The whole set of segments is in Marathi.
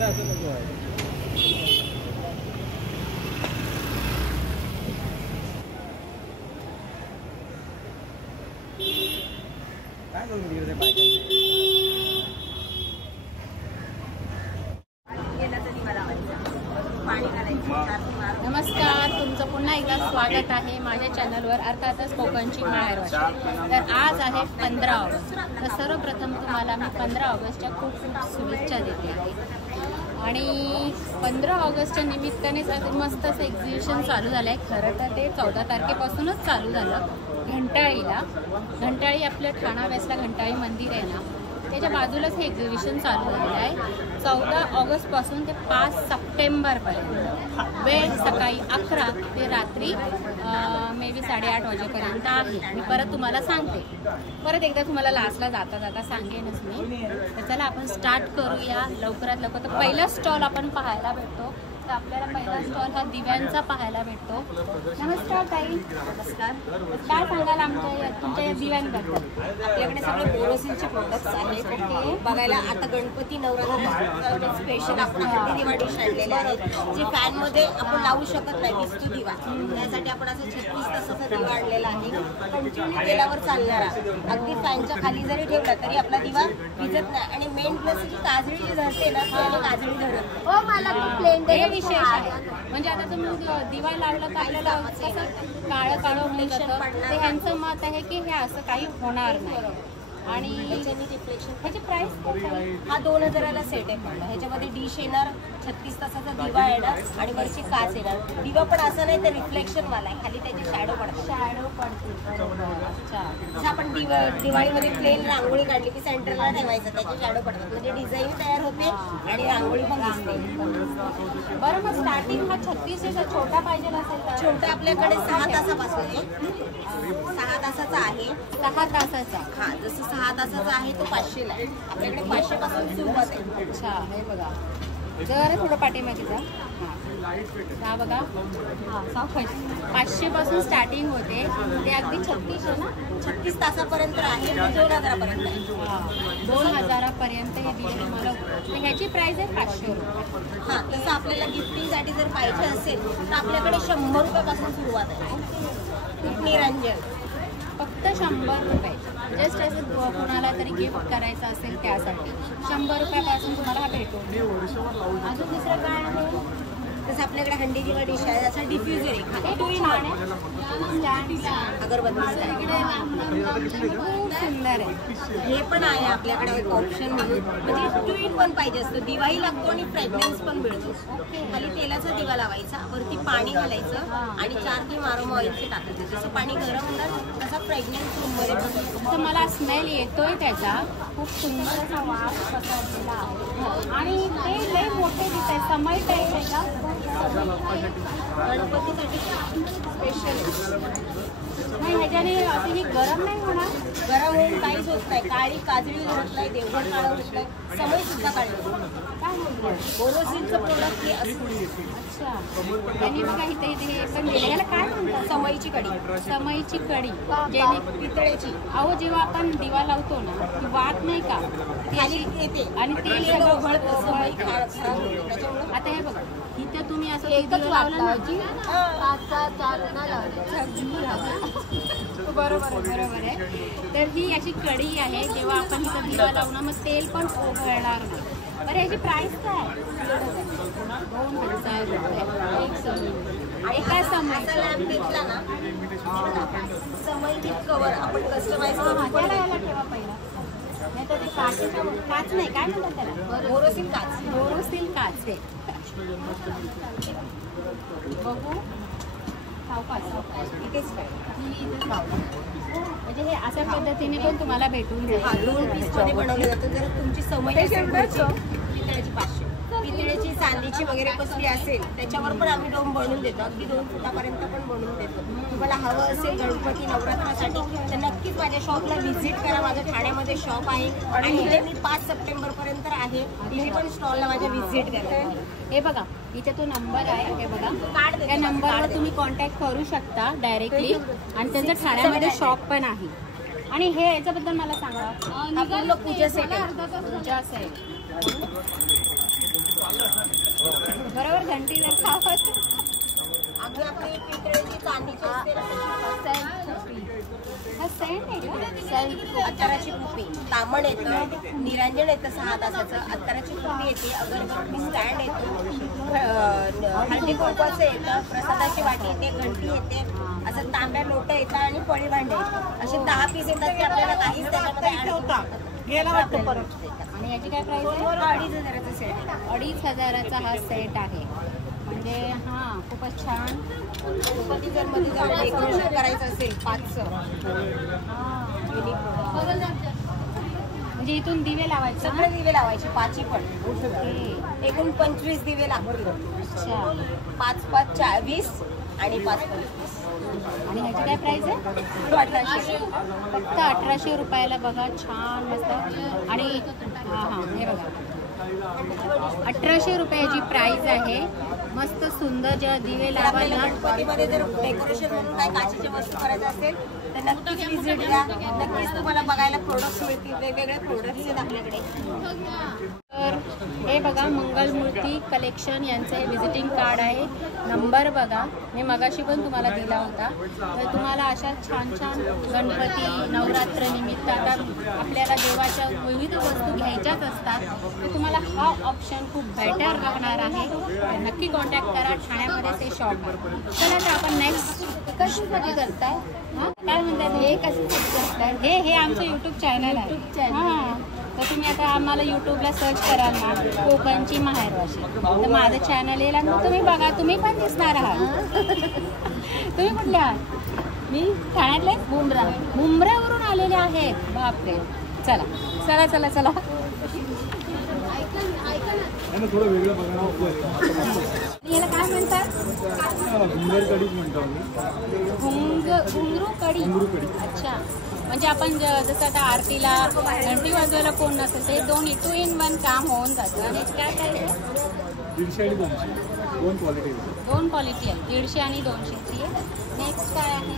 नमस्कार, तुमचं पुन्हा एकदा स्वागत आहे माझ्या चॅनलवर, अर्थातच कोकणची माहेरवाशी. तर आज आहे 15 ऑगस्ट. तर सर्वप्रथम तुम्हाला मी 15 ऑगस्टच्या खूप खूप शुभेच्छा देते आहे. आणि 15 ऑगस्टच्या निमित्तानेच मस्त असं एक्झिबिशन चालू झालं आहे. खरं तर ते 14 तारखेपासूनच चालू झालं घंटाळीला. घंटाळी आपलं ठाणा वेस्टला घंटाळी मंदिर आहे ना, त्याच्या बाजूलाच हे एक्झिबिशन चालू झालेलं आहे. 14 ऑगस्टपासून ते 5 सप्टेंबरपर्यंत. वेळ सकाळी 11 ते रात्री मे बी 8:30 वाजेपर्यंत आहे. मी परत तुम्हाला सांगते, परत एकदा तुम्हाला लास्टला जाता जाता सांगेनच मी. तर चला आपण स्टार्ट करूया लवकरात लवकर. तर पहिला स्टॉल आपण पाहायला भेटतो. तर आपल्याला पहिला स्टॉल हा दिव्यांचा पाहायला भेटतो. नमस्कार ताई. नमस्कार. काय सांगाल आमच्या तुमच्या या दिव्यांबद्दल? आपल्याकडे सगळे बोरोसिलचे प्रोडक्ट्स आहेत. ओके, बघायला आता गणपती नवरात्र स्पेशल आपण दिवा डिश आणलेले आहेत, जे फॅन मध्ये आपण लावू शकत नाही, दिसतो दिवा. त्यासाठी आपण असं 36 तासाचा दिवा आणलेला आहे. कंटिन्यू तेलावर चालणारा, अगदी फॅनच्या खाली जरी ठेवला तरी आपला दिवा विझत नाही. आणि मेन प्लस जी काजळी जी धरते ना, ती काजळी धरत. हो, मला प्लेन विशेष आहे. म्हणजे आता तुम्ही दिवा लावला तर आपल्याला कसं काळं काळं होऊन जातं. ते ह्यांचं मत आहे की हे असं काही होणार नाही. आणि ह्याच्यानी रिफ्लेक्शन. ह्याची प्राइस हा 2000ला सेट आहे. पण ह्याच्यामध्ये डिश येणार, 36 तासाचा दिवा येणार आणि वरची काच येणार. दिवा पण असं नाही तर रिफ्लेक्शन वाला आहे, खाली त्याचे शॅडो पडतात. शॅडो पडतील. अच्छा, जसं आपण दिवाळीमध्ये प्लेन रांगोळी काढली की सेंटरला ठेवायचं, त्याचे शॅडो पडतात. म्हणजे डिझाईन तयार होते आणि रांगोळी पण दिसते. बरं, मग स्टार्टिंग हा 36 छोटा पाहिजे असेल तर? छोटा आपल्याकडे 6 तासापासून आहे. 6 तासाचा आहे. 6 तासाचा. हा, जसं 6 तासाचा आहे तो 500ला आहे. आपल्याकडे 500 पासून सुरुवात आहे. अच्छा, हे बघा जरा थोडं पाठीमागे जा. हा बघा, हा 500 पासून स्टार्टिंग होते. ते अगदी 36 आहे ना, 36 तासापर्यंत आहे. 2000पर्यंत आहे. 2000पर्यंत हे दिश तुम्हाला. ह्याची प्राइस आहे 500 रुपये. हा, तसं आपल्याला गिफ्टिंगसाठी जर पाहिजे असेल तर आपल्याकडे 100 रुपयापासून सुरुवात आहे. खूप निरंजन, फक्त 100 रुपये. जस्ट असं कोणाला तरी गिफ्ट करायचं असेल त्यासाठी 100 रुपयापासून तुम्हाला हा भेटतो. अजून दुसरं काय आहे? तसं आपल्याकडे हंडी दिवा डिश आहे. असं डिफ्युजर आहे, 2 in 1 आहे. अगरबत्ती खूप सुंदर आहे. हे पण आहे आपल्याकडे एक ऑप्शन म्हणून. म्हणजे 2 in 1 पाहिजे असतं. दिवाही लागतो आणि फ्रेग्रन्स पण मिळतो. खाली तेलाचा दिवा लावायचा, वरती पाणी घालायचं आणि 4 किंवा आरोमा ऑइलचे टाकायचं. जसं पाणी गरम होणार तसा फ्रेग्रन्स रूममध्ये पण. तर मला स्मेल येतोय त्याचा. खूप सुंदर असा वास पसरलेला आहे. आणि ते लय मोठे दिसत आहे. समय टाईप आहे का? गणपतीसाठी स्पेशल नाही, ह्याच्याने असं ही गरम नाही होणार? गरम होऊन काहीच होत नाही. काळी काजळी होत नाही, देवघर काळं होत नाही, समय सुद्धा काढलं. काय म्हणतो? बोरोसिलचं प्रोडक्ट हे असतं. अच्छा, त्यांनी बघा इथे हे पण दिले. ह्याला काय म्हणतात? समईची कढी. समईची कढी, जेणे पितळेची. अहो, जेव्हा आपण दिवा लावतो ना, ती वात नाही का खाली येते आणि तेल सगळं उघडतं. समई खराब होते त्याच्यामुळे. आता हे बघा, इथे तुम्ही असं एकच लावलं ना, बरोबर आहे. तर ही अशी कढी आहे. जेव्हा आपण तिथं दिवा लावू ना, मग तेल पण ओघळणार नाही. बरं, याची प्राइस काय? 2000 रुपये. एक समय, एका समईचा लॅम्प घेतला ना, समई विथ कवर आपण कस्टमाइज करून. याला ठेवा पहिला. नाही तर ते काच नाही, काय म्हणतात त्याला? बोरोसिल काच. बोरोसिल काच आहे. बघू, इथेच काय म्हणजे हे अशा पद्धतीने पण तुम्हाला भेटून जाईल. 2 पीसमध्ये बनवलं जातं. जर तुमची समई पितळ्याची 500, पितळेची चांदीची वगैरे कसली असेल त्याच्यावर पण आम्ही डोम बनवून देतो. अगदी 2 फुटापर्यंत पण बनवून देतो. तुम्हाला हवं असेल गणपती नवरात्रासाठी तर नक्कीच माझ्या शॉपला व्हिजिट करा. माझं ठाण्यामध्ये शॉप आहे आणि इथे मी 5 सप्टेंबरपर्यंत आहे. तिथे पण स्टॉलला माझ्या व्हिजिट करा. हे बघा, इथे तो नंबर आहे. हे बघा, त्या नंबरवर तुम्ही कॉन्टॅक्ट करू शकता डायरेक्टली. आणि त्यांचं ठाण्यामध्ये शॉप पण आहे. आणि हे याच्याबद्दल मला सांगा. पूजा सेट आहे. पूजा सेट बरोबर घंटी जर खावत अगदी आपली पितळेची चांदीची असते ना तशी हा सेंट आहे का? अत्तराची कुपी, तांबड येतं, निरांजन येतं 6 तासाचं, अत्तराची कुपी येते, अगरबत्ती स्टँड येतो, हळदी कुंकवाचं येतं, प्रसादाची वाटी येते, घंटी येते, असं तांब्या लोटं येतं आणि पळी भांडे येतं. असे 10 पीस येतात की आपल्याला काहीच त्याच्यामध्ये गेला वाटतं परत. आणि याची काय प्राइस आहे? 2,500चा सेट आहे. 2,500चा हा सेट आहे. म्हणजे हा खूपच छान. गणपती जर मध्ये जर डेकोरेशन करायचं असेल 5चं म्हणजे इथून दिवे लावायचे सगळे दिवे लावायचे, 5ही पण एकूण 25 दिवे लागतील. अच्छा. 5 20 आणि 5 25. आणि ह्याची काय प्राइस आहे? 1800. फक्त 1800 रुपयाला बघा, छान मस्त. आणि हां हां हे बघा 1800 रुपयाची प्राइस आहे. मस्त सुंदर जेव्हा दिवे लावायला गणपतीमध्ये जर डेकोरेशन म्हणून काय काचेच्या वस्तू करायचं असेल तर नक्कीच विजिट द्या. नक्कीच तुम्हाला बघायला प्रोडक्ट्स मिळतील. वेगवेगळे प्रोडक्ट्स आहेत आपल्याकडे. तर हे बघा मंगलमूर्ती कलेक्शन यांचं हे विजिटिंग कार्ड आहे. नंबर बघा, मी मगाशी पण तुम्हाला दिला होता. तर तुम्हाला अशा छान छान गणपती नवरात्र निमित्त आता आपल्याला देवाच्या विविध वस्तू घ्यायच्याच असतात, तर तुम्हाला हा ऑप्शन खूप बेटर लागणार आहे. तर नक्की कॉन्टॅक्ट करा. ठाण्यामध्ये ते शॉप आहे. चला तर आपण नेक्स्ट कशासाठी करताय? हां काय म्हणतात हे कशासाठी करताय? हे आमचं यूट्यूब चॅनल आहे. हां तर तुम्ही आता आम्हाला यूट्यूबला सर्च कराल ना कोकणची माहेरवाशी, तर माझं चॅनल येईल आणि तुम्ही बघा, तुम्ही पण दिसणार आहात. तुम्ही कुठले आहात? मी ठाण्यातले मुंब्र्यावरून आलेले आहेत. बापरे. चला चला चला चला. थोडं वेगळं बघा. याला काय म्हणतात? घुंगर कढीच म्हणतो आम्ही. घुंगरू कढी. अच्छा. म्हणजे आपण जसं आता आरतीला घंटी वाजवायला कोण नसेल ते 2 in 1 काम होऊन जातं. आणि काय काय 150 आणि 200 दोन क्वालिटी 2 क्वालिटी आहे. 150 आणि 200ची. नेक्स्ट काय आहे?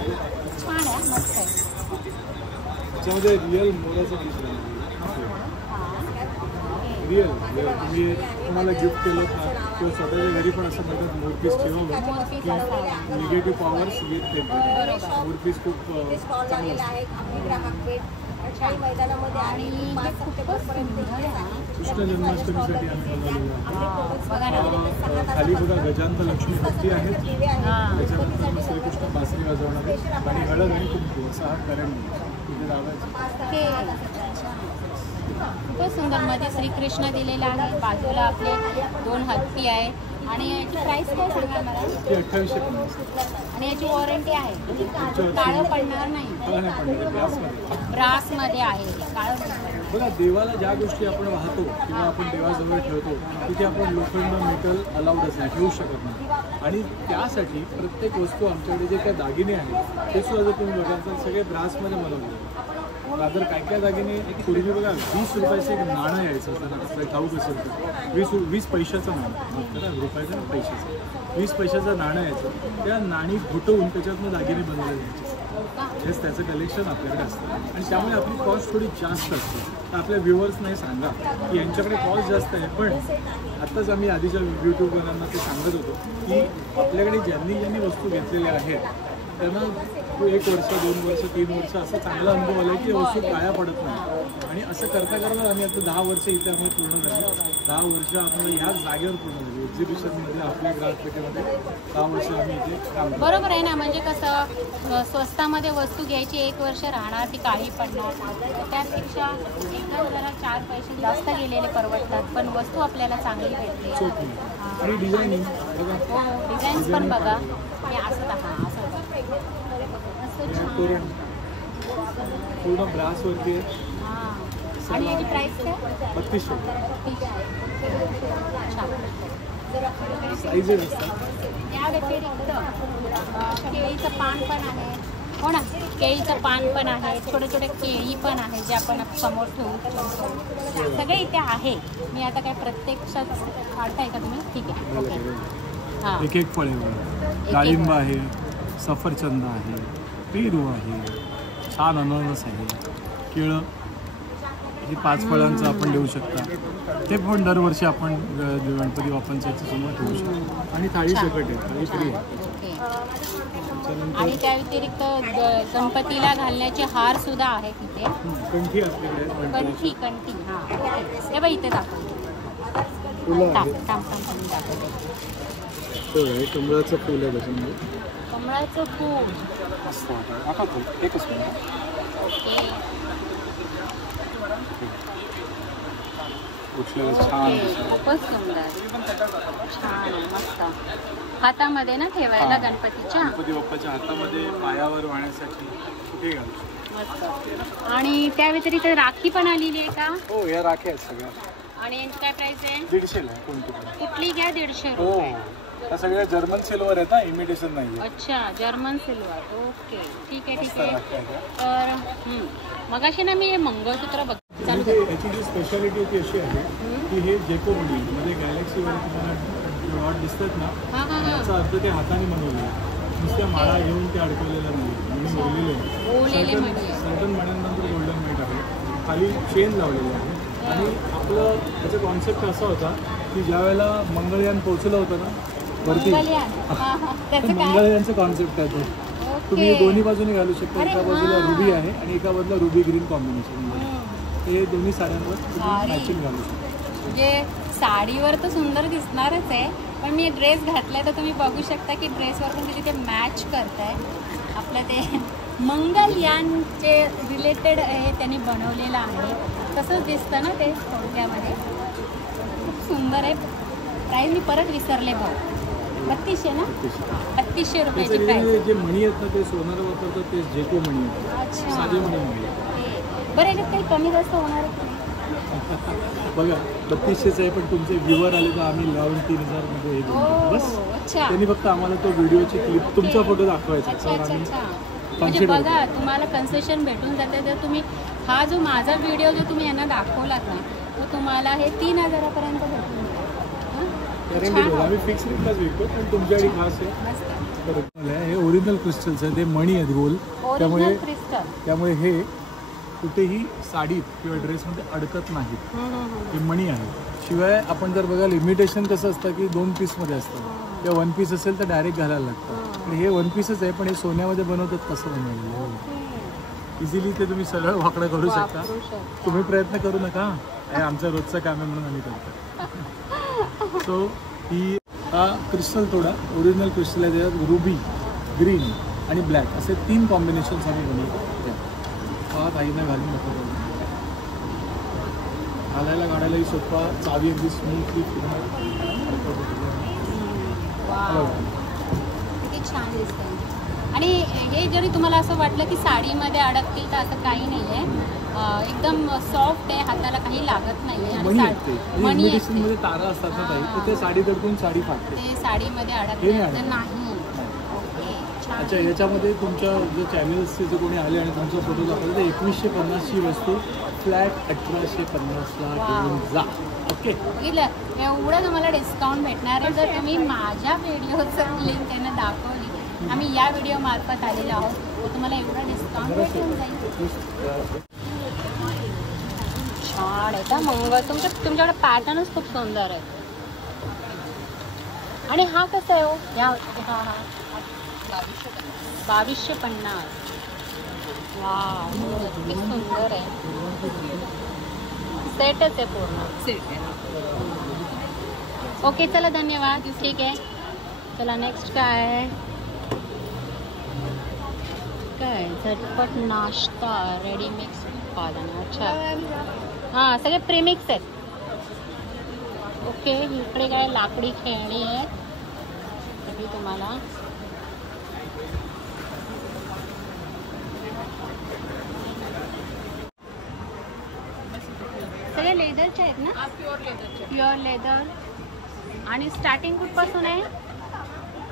छान आहे, मस्त आहे. त्याच्यामध्ये रिअल मोराचं पीस आहे. रिअल तुम्ही तुम्हाला गिफ्ट केलं ना किंवा स्वतःच्या घरी पण असं म्हणतात मोरपीस ठेवावं की निगेटिव्ह पॉवर्स विथ टेम्पर. मोरपीस खूप चांगलं आहे. आपली ग्राहक पेठ अशाही मैदानामध्ये आणि 5 सप्टेंबरपर्यंत कृष्ण जन्माष्टमीसाठी आम्ही बनवलेलं बघा ना. आहे. खाली बघा गजांत लक्ष्मी मूर्ती आहेत. त्याच्यानंतर श्रीकृष्ण बासरी वाजवणार आणि हळद आणि कुंकू असा हा करंट तिथे लावायचा. खूपच सुंदर. मध्ये श्रीकृष्ण दिलेला आहे. बाजूला आपले 2 हत्ती आहे. आणि याची प्राइस काय सांगा मला? 2850. आणि याची वॉरंटी आहे? काळं पडणार नाही. ब्रासमध्ये आहे. काळं बघा, देवाला ज्या गोष्टी आपण वाहतो किंवा आपण देवाजवळ ठेवतो तिथे आपण लोखंड मेटल अलाउडच नाही, ठेवू शकत नाही. आणि त्यासाठी प्रत्येक वस्तू आमच्याकडे जे काही दागिने आहेत ते सुद्धा जर तुम्ही बघाल तर सगळे ब्रासमध्ये बनवले. दादर काय दागिने पूर्वी बघा 20 रुपयाचं एक नाणं यायचं असं ना, ठाऊक असेल तर 20 पैशाचं नाणं, रुपयाचं ना पैशाचं, 20 पैशाचं नाणं यायचं. त्या नाणी घुटवून त्याच्यातनं दागिने बनवले जायचे. हेच त्याचं कलेक्शन आपल्याकडे असतं. आणि त्यामुळे आपली कॉस्ट थोडी जास्त असते. तर आपल्या व्ह्युअर्सनाही सांगा की यांच्याकडे कॉस्ट जास्त आहे. पण आत्ताच आम्ही आधीच्या यूट्यूबवाल्यांना ते सांगत होतो की आपल्याकडे ज्यांनी वस्तू घेतलेल्या आहेत त्यांना 1 वर्ष 2 वर्ष 3 वर्ष असा चांगला अनुभव आला की वस्तू काळ्या पडत नाही. आणि असं करता आम्ही आता 10 वर्ष इथे आम्ही पूर्ण झाली. 10 वर्ष आम्हाला ह्याच जागेवर पूर्ण झाली. एक्झिबिशनमध्ये आपल्या ग्राहकपेठेमध्ये 10 वर्ष आम्ही इथे काम करतो. बरोबर आहे ना. म्हणजे कसं स्वस्तामध्ये वस्तू घ्यायची, 1 वर्ष राहणार, ती काळी पडणार. त्यापेक्षा एकदम जरा 4 पैसे जास्त गेलेले परवडतात, पण वस्तू आपल्याला चांगली भेटते. आणि डिझायनिंग बघा, डिझाईन्स पण बघा. हे असं असं तोरण पूर्ण ब्रासवरती आहे. आणि याची प्राइस काय? 3200. साईजेस असतात. या व्यतिरिक्त केळीचं पान पण आहे. हो ना, केळीचं पान पण आहे. छोटे छोटे केळी पण आहे जे आपण समोर ठेवू. सगळे इथे आहे. मी आता काय प्रत्यक्षात काढताय का तुम्ही? ठीक आहे, ओके. हां, एक फळे डाळिंब आहे, सफरचंद आहे, पेरू आहे, छान अननस आहे, केळं हे 5 फळांचं आपण देऊ शकता. ते पण दरवर्षी आपण गणपती बाप्पांच्या समोर ठेवू शकतो. आणि थाळी सकट आहे, थाळी फ्री आहे. आणि त्या व्यतिरिक्त गणपतीला घालण्याचे हार सुद्धा आहे तिथे. कंठी आपल्याकडे कंठी हां हे बघ इथे दाखवते. कमळाचं फूल आहे त्याच्यामध्ये. कमळाचं फूल एकच छान खूपच सुंदर छान मस्त. हातामध्ये ना ठेवायला गणपतीच्या बाप्पाच्या हातामध्ये पायावर वाहण्यासाठी कुठे घालू. मस्त. आणि त्या व्यतिरिक्त राखी पण आलेली आहे का? हो या राख्या आहेत सगळ्या. आणि यांची काय प्राइस आहे? 150 ला कोणती कुठली घ्या 150 हो रुपये. त्या सगळ्या जर्मन सिल्वर आहेत ना, इमिटेशन नाही. अच्छा जर्मन सिल्वर. ओके ठीक आहे. तर मगाशी ना मी मंगळसूत्र बघ चालू कर. याची जी स्पेशालिटी होती अशी आहे की हे जेको मध्ये गॅलेक्सीवर तुम्हाला डॉट दिसतात ना, याचा अर्थ ते हाताने बनवलेलं आहे. नुसत्या माळा घेऊन ते अडकवलेला नाही, ओलेले आहे. सर्टन मण्यांनंतर गोल्डन मेट आहे. खाली चेन लावलेली आहे. आणि आपलं त्याचा कॉन्सेप्ट असा होता की ज्या वेळेला मंगळयान पोहोचलं होतं ना वरती, मंगळयानचं कॉन्सेप्ट आहे तो. तुम्ही दोन्ही बाजूने घालू शकता. एका बाजूला रुबी आहे आणि एका बाजूला रुबी ग्रीन कॉम्बिनेशन. हे दोन्ही साड्यांवर मॅचिंग घालू शकता. म्हणजे साडीवर तर सुंदर दिसणारच आहे, पण मी ड्रेस घातलाय तर तुम्ही बघू शकता की ड्रेसवर पण तिथे मॅच करताय. आपलं ते मंगलयानचे रिलेटेड हे त्यांनी बनवलेलं आहे. तसंच दिसतं ना ते थोडक्यामध्ये. खूप सुंदर आहे. प्राईस मी परत विसरले भाऊ. 3200 ना? 3200 रुपयाची प्राईस. जे मणी आहेत ना ते सोनार वापरतात ते जेको मणी आहेत. अच्छा साधे मणी नाही. बरं याच्यात काही कमी जास्त होणार आहे? बघा 3200 आहे, पण तुमचे व्ह्युअर आले तर आम्ही लावून 3000 मध्ये हे देऊ. बस त्यांनी फक्त आम्हाला तो व्हिडिओची क्लिप तुमचा फोटो दाखवायचा. म्हणजे बघा तुम्हाला कन्सेशन भेटून जाते. जर तुम्ही हा जो माझा व्हिडिओ जो तुम्ही यांना दाखवलात ना तो तुम्हाला हे 3000 पर्यंत भेटून जाईल. आम्ही फिक्स रेटलाच विकतो, पण तुमच्याकडे खास आहे. हे ओरिजिनल क्रिस्टल्स आहे, ते मणी आहेत गोल. त्यामुळे हे कुठेही साडीत किंवा ड्रेसमध्ये अडकत नाहीत. हे मणी आहे. शिवाय आपण जर बघाल इमिटेशन कसं असतं की 2 पीसमध्ये असतं, किंवा 1 पीस असेल तर डायरेक्ट घालायला लागतं. पण हे 1 पीसच आहे, पण हे सोन्यामध्ये बनवतात. कसं बनवलेलं इझिली ते तुम्ही सरळ वाकडं करू शकता. तुम्ही प्रयत्न करू नका, हे आमचं रोजचं काम आहे म्हणून आम्ही करतो. सो ही हा क्रिस्टल थोडा ओरिजिनल क्रिस्टल आहे. त्याच्यात रुबी, ग्रीन आणि ब्लॅक असे 3 कॉम्बिनेशन्स आम्ही बनवतो. हा ताईंना घालून दाखवतो. घालायला काढायलाही सोपा, चावी अगदी स्मूथली किती छान दिसतं. आणि हे जरी तुम्हाला असं वाटलं की साडीमध्ये अडकतील तर असं काही नाही आहे. एकदम सॉफ्ट आहे, हाताला काही लागत नाही. मध्ये तारा असतात ना ताई, तर ते साडी दडकून साडी फाटते. ते साडीमध्ये अडकलं नाही. अच्छा याच्यामध्ये तुमच्या जे चॅनल्सचे जे कोणी आले आणि तुमचा फोटो दाखवला तर 2150ची वस्तू फ्लॅट 1850ला घेऊन जा. ओके बघितलं एवढं तुम्हाला डिस्काउंट भेटणार आहे जर तुम्ही माझ्या व्हिडिओचं लिंक त्यांना दाखवली. आम्ही या व्हिडिओ मार्फत आलेलो आहोत तर तुम्हाला एवढं डिस्काउंट भेटून जाईल. छान आहे का मंगळ. तुमच्याकडे पॅटर्नच खूप सुंदर आहे. आणि हा कसा आहे हो? हा 2250. वाव किती सुंदर आहे. सेटच आहे पूर्ण. सेट आहे. ओके चला धन्यवाद. ठीक आहे चला नेक्स्ट काय काय झटपट नाश्ता रेडी मिक्स उत्पादन. अच्छा हां सगळे प्रीमिक्स आहेत. ओके इकडे काय लाकडी खेळणी आहेत सगळी तुम्हाला. सगळे लेदरचे आहेत ना? Pure leather. आणि स्टार्टिंग कुठपासून आहे?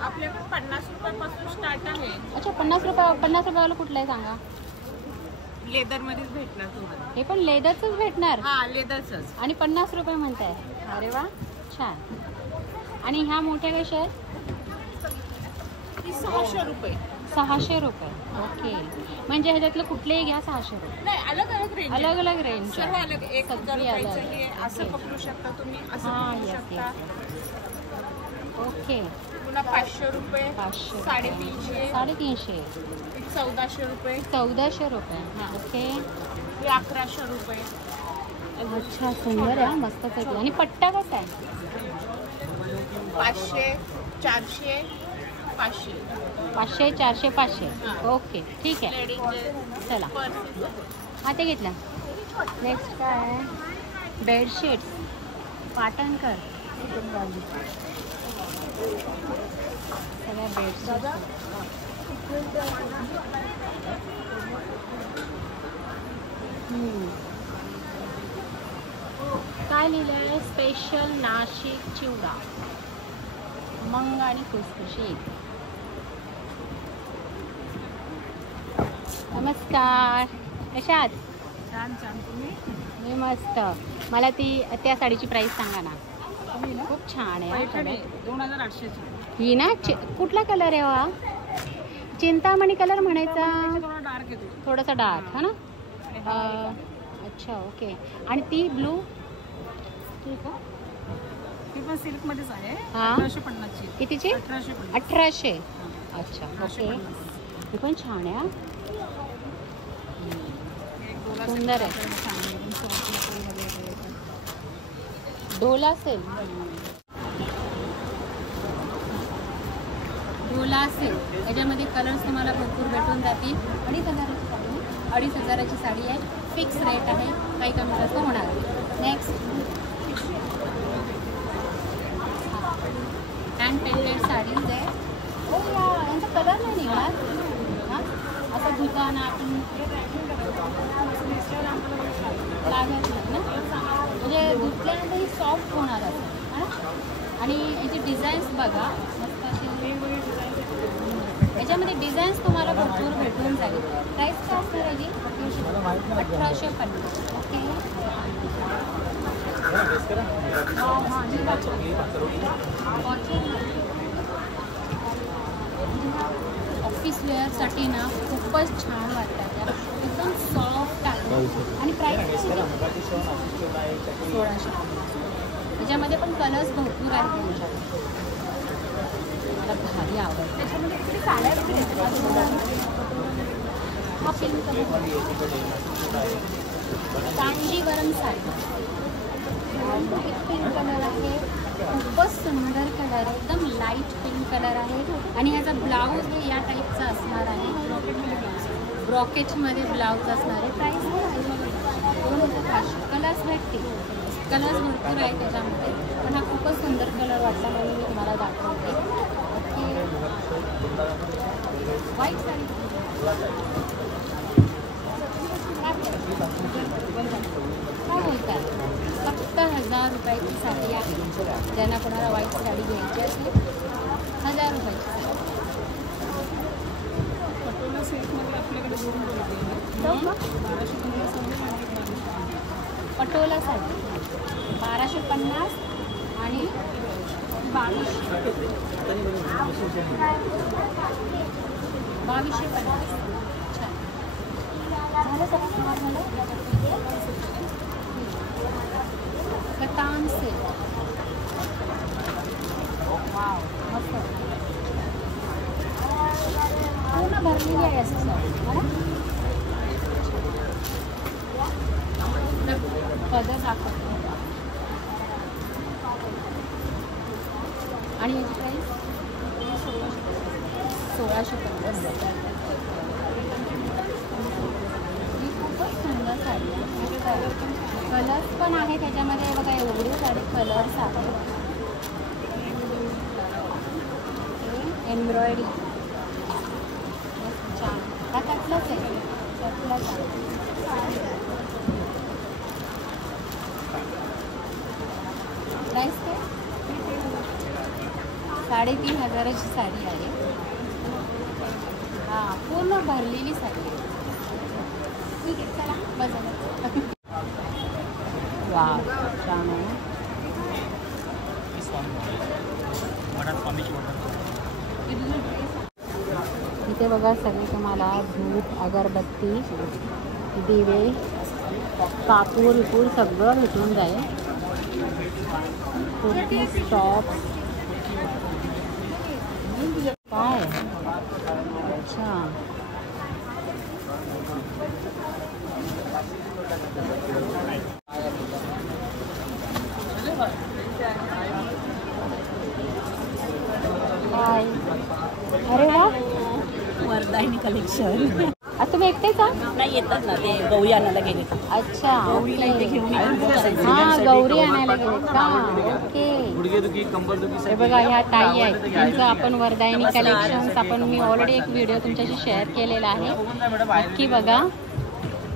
आपल्याकडे 50 रुपयापासून स्टार्ट आहे. अच्छा 50 रुपयावाला कुठलं आहे सांगा? लेदरमध्येच भेटणार तुम्हाला. हे पण लेदरचंच भेटणार? हा लेदरचंच. आणि 50 रुपये म्हणताय. अरे वा छान. आणि ह्या मोठ्या कशा आहेत? 600 रुपये. 600 रुपये. ओके, म्हणजे ह्याच्यातलं कुठलेही घ्या 600 रुपये. नाही, अलग अलग रेंज, अलग अलग रेंज सर्व अलग. 1000 सगळी रुपयाचं अलग. हे असं ओके. पकडू शकता तुम्ही, असं हां, पकडू येस शकता. येस. ओके. पुन्हा 500 रुपये, 500, 350, 350, 1400 रुपये, 1400 रुपये. हां, ओके. हे 1100 रुपये. अच्छा, सुंदर आहे, मस्तच आहे. आणि पट्टा कसा आहे? 500, 400, 500. 500, 400, 500. ओके, ठीक आहे. लेडीजचे चला, पर्सेस. हा ते घेतला. नेक्स्ट काय आहे? बेडशीट्स, पाटणकर. सगळ्या बेडशीट. काय लिहिलं आहे? स्पेशल नाशिक चिवडा, मंग आणि खुसखुशीत. नमस्कार, कशा आहात? छान छान. तुम्ही? मी मस्त. मला ती त्या साडीची प्राईस सांगा ना. खूप छान आहे. 2800ची. ही ना कुठला कलर आहे हा? चिंतामणी कलर म्हणायचा. थोडा डार्क येतो. थोडासा डार्क हा ना. अच्छा, ओके. आणि ती ब्लू ठीक आहे. ती पण सिल्क मध्येच आहे. हा. 1850ची. कितीची? 1850. 1800. अच्छा, ओके. ही पण छान आहे. सुंदर आहे. डोला असेल, डोला असेल. याच्यामध्ये कलर्स तुम्हाला भरपूर भेटून जातील. 2500ची साडी आहे. फिक्स रेट आहे, काही कमी जास्त होणार. नेक्स्ट हँड पेंटेड साडीज आहे. हो या, यांचा कलर नाही निघणार. हां, असं धुताना आपण लागत नाही ना, म्हणजे धुतल्यानंतर ही सॉफ्ट होणार असं. हां, आणि याची डिझाईन्स बघा, मस्त अशी वेगवेगळी डिझाईन्स. याच्यामध्ये डिझाईन्स तुम्हाला भरपूर भेटून जाईल. प्राईस काय असणार याची? 1850. ओके. ऑफिस वेअरसाठी ना खूपच छान वाटतात त्या. एकदम सॉफ्ट आहे. आणि प्राईस 1600. त्याच्यामध्ये पण कलर्स भरपूर आहेत त्यांच्याकडे. मला भारी आवडतं. त्याच्यामध्ये किती साड्या हा pink colour, Kanjeevaram sari. Pink colour आहे, खूपच सुंदर कलर आहे. एकदम लाईट पिंक कलर आहे. आणि ह्याचा ब्लाऊज हे या टाईपचा असणार आहे. ब्रॉकेटमध्ये ब्लाऊज असणार आहे. प्राईस 2500. कलर्स भेटतील, कलर्स भरपूर आहे त्याच्यामध्ये. पण हा खूपच सुंदर कलर वाटला म्हणून मी तुम्हाला दाखवते. ओके. व्हाईट साडी काय बोलतात? फक्त 1000 रुपयाची साडी आहे. ज्यांना कोणाला व्हाईट साडी घ्यायची असेल 1000 रुपयाची साडी. पटोला सिल्कमध्ये आपल्याकडे 2 क्वालिटी आहे. पटोला साडी 1250 आणि 2250. 2250. छान झालं. सगळं झालं. कतान सिल्क. वाव, मस्त. पूर्ण भरलेली आहे असं मला. पदर दाखवतो. आणि याची प्राईस 1650. ही खूपच सुंदर साडी आहे. कलर्स पण आहे त्याच्यामध्ये. बघा एवढे सारे कलर्स आहेत. एम्ब्रॉयडरी छान. हा त्यातलाच आहे, त्यातलाच आहे. प्राईस काय? 3500ची साडी आहे. हां, पूर्ण भरलेली साडी आहे. ठीक आहे, चला बघा. वा, छान आहे. इथे बघा सगळी तुम्हाला धूप, अगरबत्ती, दिवे, कापूर विपूर सगळं भेटून जाईल. कुर्ती टॉप काय अच्छा हाय. अरे वा, वरदायनी कलेक्शन. आता तुम्ही एकटेच का? नाही येतात ना ते गौरी आणायला गेले. अच्छा गौरीला इथे घेऊन येतात. हा गौरी आणायला गेले का? ओके. हे बघा ह्या ताई आहेत त्यांचं आपण वरदायनी कलेक्शन्स आपण मी ऑलरेडी एक व्हिडिओ तुमच्याशी शेअर केलेला आहे. नक्की बघा.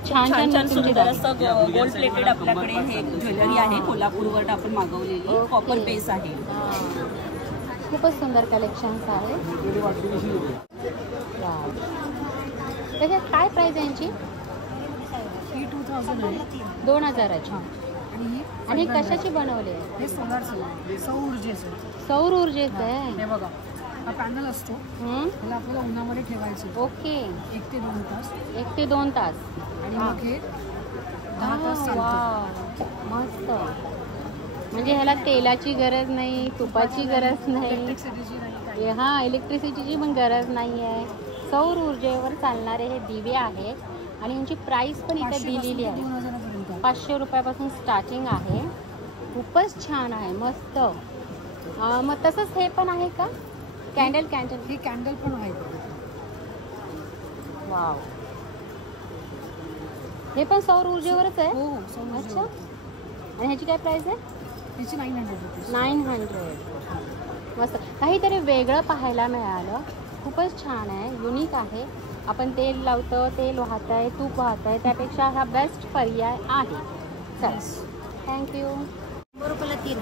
छान छान छान तुमची सुंदर असं गोल्ड प्लेटेड आपल्याकडे हे ज्वेलरी आहे. कोल्हापूरवर आपण मागवलेली कॉपर बेस आहे. खूपच सुंदर कलेक्शन्स आहे. त्याच्यात काय प्राइस आहे यांची? 2000 आहे. 2000ची. आणि कशाची बनवली आहे? हे सौर ऊर्जेचं. सौर ऊर्जेचं आहे. हे बघा हा पॅनल असतो. त्याला आपल्याला उन्हामध्ये ठेवायचं. ओके. 1 ते 2 तास. 1 ते 2 तास. आणि मग हे 10 तास चालतं. मस्त. म्हणजे ह्याला तेलाची गरज नाही, तुपाची गरज नाही. हा इलेक्ट्रिसिटीची पण गरज नाही आहे. सौर ऊर्जेवर चालणारे हे दिवे आहेत आणि यांची प्राइस पण इथे दिलेली आहे. 500 रुपयापासून स्टार्टिंग आहे. खूपच छान आहे, मस्त. मग तसंच हे पण आहे का? कॅन्डल हे कॅन्डल पण आहे. वाव. हे पण सौर ऊर्जेवरच आहे? हो अच्छा. आणि ह्याची काय प्राइस आहे? ह्याची 900 रुपीज. 900. मस्त. काहीतरी वेगळं पाहायला मिळालं. खूपच छान आहे, युनिक आहे. आपण तेल लावतो, तेल वाहत आहे, तूप वाहत आहे, त्यापेक्षा हा बेस्ट पर्याय आहे. चल थँक्यू. 100 रुपयाला 3.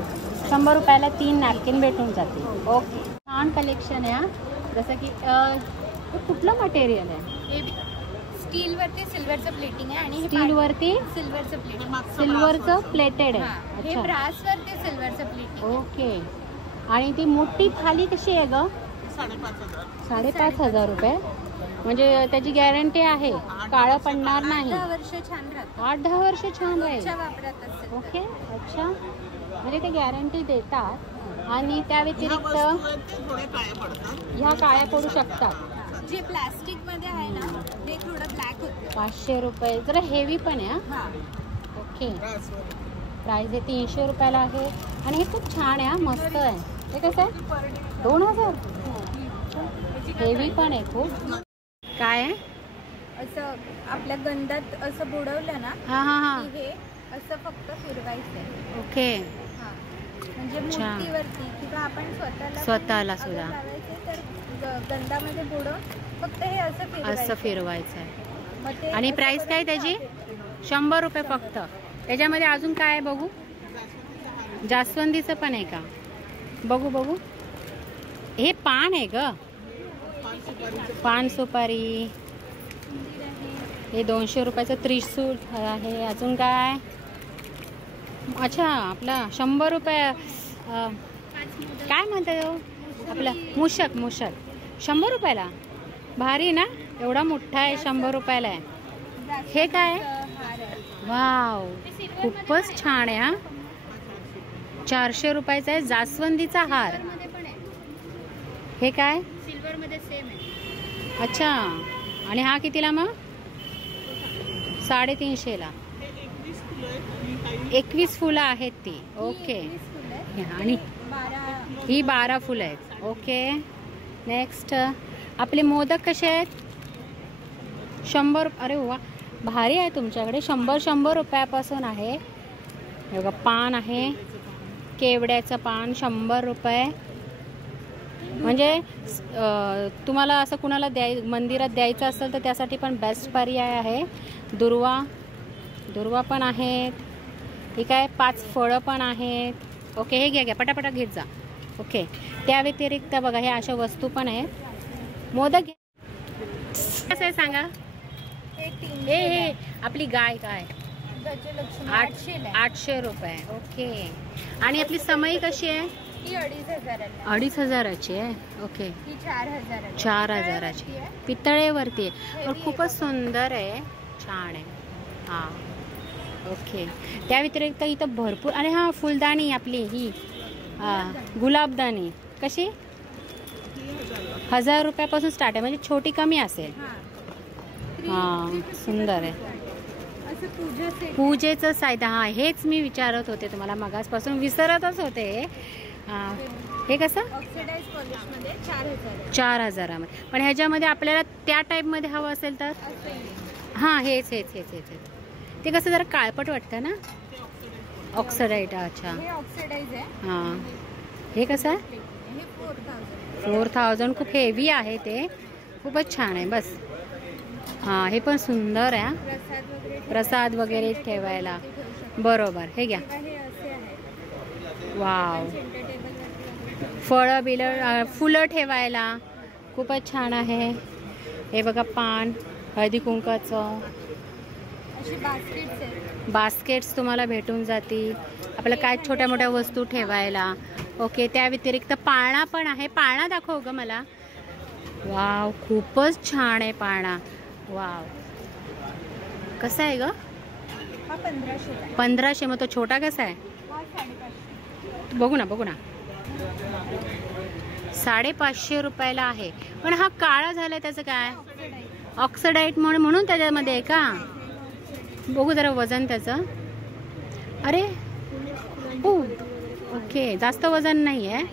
100 रुपयाला 3 नॅपकिन भेटून जाते. ओके. छान कलेक्शन आहे. जसं की कुठलं मटेरियल आहे? स्टीलवरती सिल्वरचं प्लेटिंग आहे आणि स्टीलवरती सिल्वरचं प्लेटिंग. सिल्वरचं प्लेटेड आहे. हे अच्छा. ब्रासवरती सिल्वरचं प्लेटिंग. ओके. आणि ती मोठी थाली कशी आहे ग? 5,500 रुपये. म्हणजे त्याची गॅरंटी आहे, काळं पडणार नाही. 10 वर्ष छान राहतं. 8-10 वर्ष छान राहील. रोजच्या वापरात असेल. ओके. अच्छा. म्हणजे ते गॅरंटी देतात. आणि त्या व्यतिरिक्त ह्या काळ्या पडू शकतात. जे प्लास्टिक मध्ये आहे ना ते थोडं ब्लॅक होतं. 500 रुपये. जरा हेवी पण आहे. हा. ओके. प्राइस आहे 300 रुपयाला आहे. आणि हे खूप छान आहे, मस्त आहे. हे कसं आहे? 2000. हेवी पण आहे खूप. काय आहे? असं आपल्या गंधात असं बुडवलं ना हा हा हा. की हे असं फक्त फिरवायचं आहे. ओके. हा. म्हणजे अच्छा. मूर्तीवरती किंवा आपण स्वतःला सुद्धा लावायचं तर गंधामध्ये बुडवून फक्त हे असं फिरवायचं आहे. मग ते आणि असं प्राइस करून काय त्याची? वापरते. 100 रुपये फक्त. त्याच्यामध्ये अजून काय आहे बघू? जास्वंदीचं पण आहे का? बघू बघू. हे पान आहे ग, पान सुपारी. हे 200 रुपयाचं त्रिशूल आहे. अजून काय? अच्छा आपला 100 रुपये काय म्हणतात आपलं मूषक. 100 रुपयाला. भारी ना, एवढा मोठा आहे, 100 रुपयाला आहे. हे काय? वाव, खूपच छान आहे. हा 400 रुपयाचा आहे, जास्वंदीचा हार. हे काय? सिल्वर मध्ये सेम आहे. अच्छा. आणि हा कितीला मग? 350ला. 21 फुलं आहेत ती. ओके. आणि ही 12 फुलं आहेत. ओके. नेक्स्ट आपले मोदक कसे आहेत? 100. अरे वा, भारी आहे तुमच्याकडे. 100 रुपयापासून आहे. हे बघा पान आहे, केवड्याचं पान 100 रुपये. म्हणजे तुम्हाला असं कुणाला मंदिरात द्यायचं असेल तर त्यासाठी पण बेस्ट पर्याय आहे. दुर्वा पण आहेत. ठीक आहे. 5 फळं पण आहेत. ओके. हे घ्या पटापटा घेत जा. ओके. त्या व्यतिरिक्त बघा हे अशा वस्तू पण आहेत. मोदक कसं आहे सांगा? हे आपली गाय काय गजलक्ष्मी 800 रुपये. ओके. आणि आपली समई कशी आहे? ही 2,500 2,500ची आहे. ओके. ही 4,000 4,000ची पितळेवरती आहे. पण खूपच सुंदर आहे, छान आहे. हां ओके. त्या व्यतिरिक्त इथं भरपूर. आणि हा फुलदाणी आपली ही गुलाबदानी कशी? 1,000 रुपयापासून स्टार्ट आहे, म्हणजे छोटी कमी असेल. हां सुंदर आहे. पूजेचं साहित्य. हां हेच मी विचारत होते तुम्हाला, मगासपासून विसरतच होते. हे कसं? ऑक्सिडाइज पॉलिशमध्ये 4,000मध्ये. पण ह्याच्यामध्ये आपल्याला त्या टाईपमध्ये हवं असेल तर? हां हेच ते कसं जरा काळपट वाटतं ना? ऑक्सिडाइज. अच्छा. हां हे कसं आहे? 4,000. खूप हेवी आहे ते, खूपच छान आहे. बस हां हे पण सुंदर आहे. प्रसाद वगैरे ठेवायला. बरोबर. हे घ्या. वाव. फळं बिलं फुलं ठेवायला खूपच छान आहे. हे बघा पान, हळदी कुंकाचं बास्केट्स तुम्हाला भेटून जातील. आपल्याला काय छोट्या मोठ्या वस्तू ठेवायला. ओके. त्या व्यतिरिक्त पाळणा पण आहे. पाळणा दाखव ग मला. वाव खूपच छान आहे पाळणा. वाव कसा आहे ग? 1500. मग तो छोटा कसा आहे? बघू ना 550 रुपयाला आहे. पण हा काळा झालाय, त्याचं काय? ऑक्सिडाइज म्हणून त्याच्यामध्ये आहे का? बघू जरा वजन त्याचं. अरे ओके जास्त वजन नाही आहे,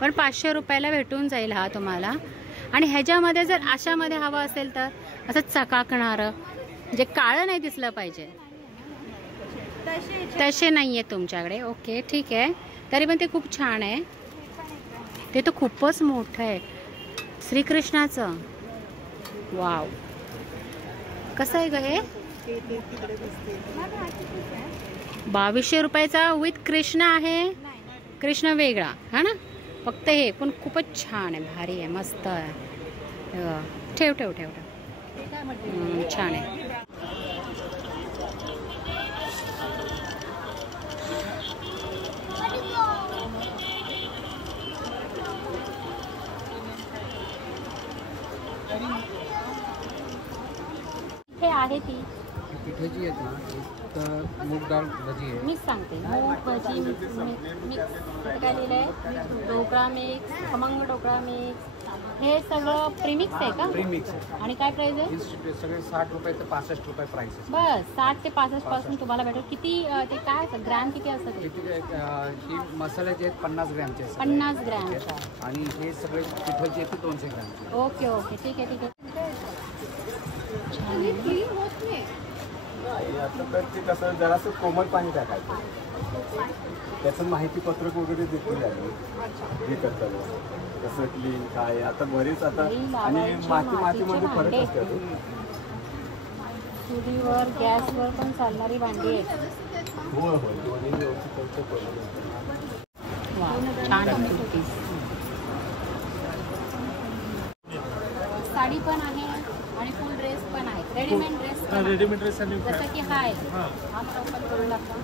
पण 500 रुपयाला भेटून जाईल हा तुम्हाला. आणि ह्याच्यामध्ये जर अशामध्ये हवं असेल तर असं चकाकणारं, जे काळं नाही दिसलं पाहिजे, तसे नाही आहे तुमच्याकडे. ओके ठीक आहे. तरी पण ते खूप छान आहे. ते तर खूपच मोठं आहे, श्रीकृष्णाचं. वाव कसं आहे ग हे? 2200 रुपयाचा विथ कृष्ण आहे. कृष्ण वेगळा हा ना, फक्त हे पण खूपच छान आहे, भारी आहे, मस्त आहे. ठेव छान आहे. हे आहे ती पिठाची आहेत ना, तर मूग डाळ भजी आहे. मीच सांगते. मूग भजी मिक्स काय लिहिलं आहे? ढोकळा मिक्स, खमंग ढोकळा मिक्स. हे सगळं प्रीमिक्स आहे का? प्रीमिक्स आहे. आणि काय प्राइस आहे? हे सगळे 60 रुपये ते 65 रुपये प्राइस आहे. बस 60 ते 65 पासून तुम्हाला भेटेल. किती ते काय असतं? ग्रॅम किती असतं ते? ही मसाल्याचे आहेत 50 ग्रॅमचे आहेत. 50 ग्रॅमचा. आणि हे सगळे पिठाचे आहेत 200 ग्रॅमचे. ओके ठीक आहे. आता तर ते कसं जरासं कोमट पाणी टाकायचं, त्याचं माहितीपत्रक वगैरे देखील आहे. हे करतात कसं क्लीन काय. आता बरेच आता आणि मातीमध्ये फरक असतात. चुलीवर गॅसवर पण चालणारी भांडी आहेत. होय दोन्ही व्यवस्थित छान आहे. साडी पण आहे आणि फुल ड्रेस पण आहे. रेडीमेड ड्रेस जसं की हा आहे. हा ओपन करून दाखवा.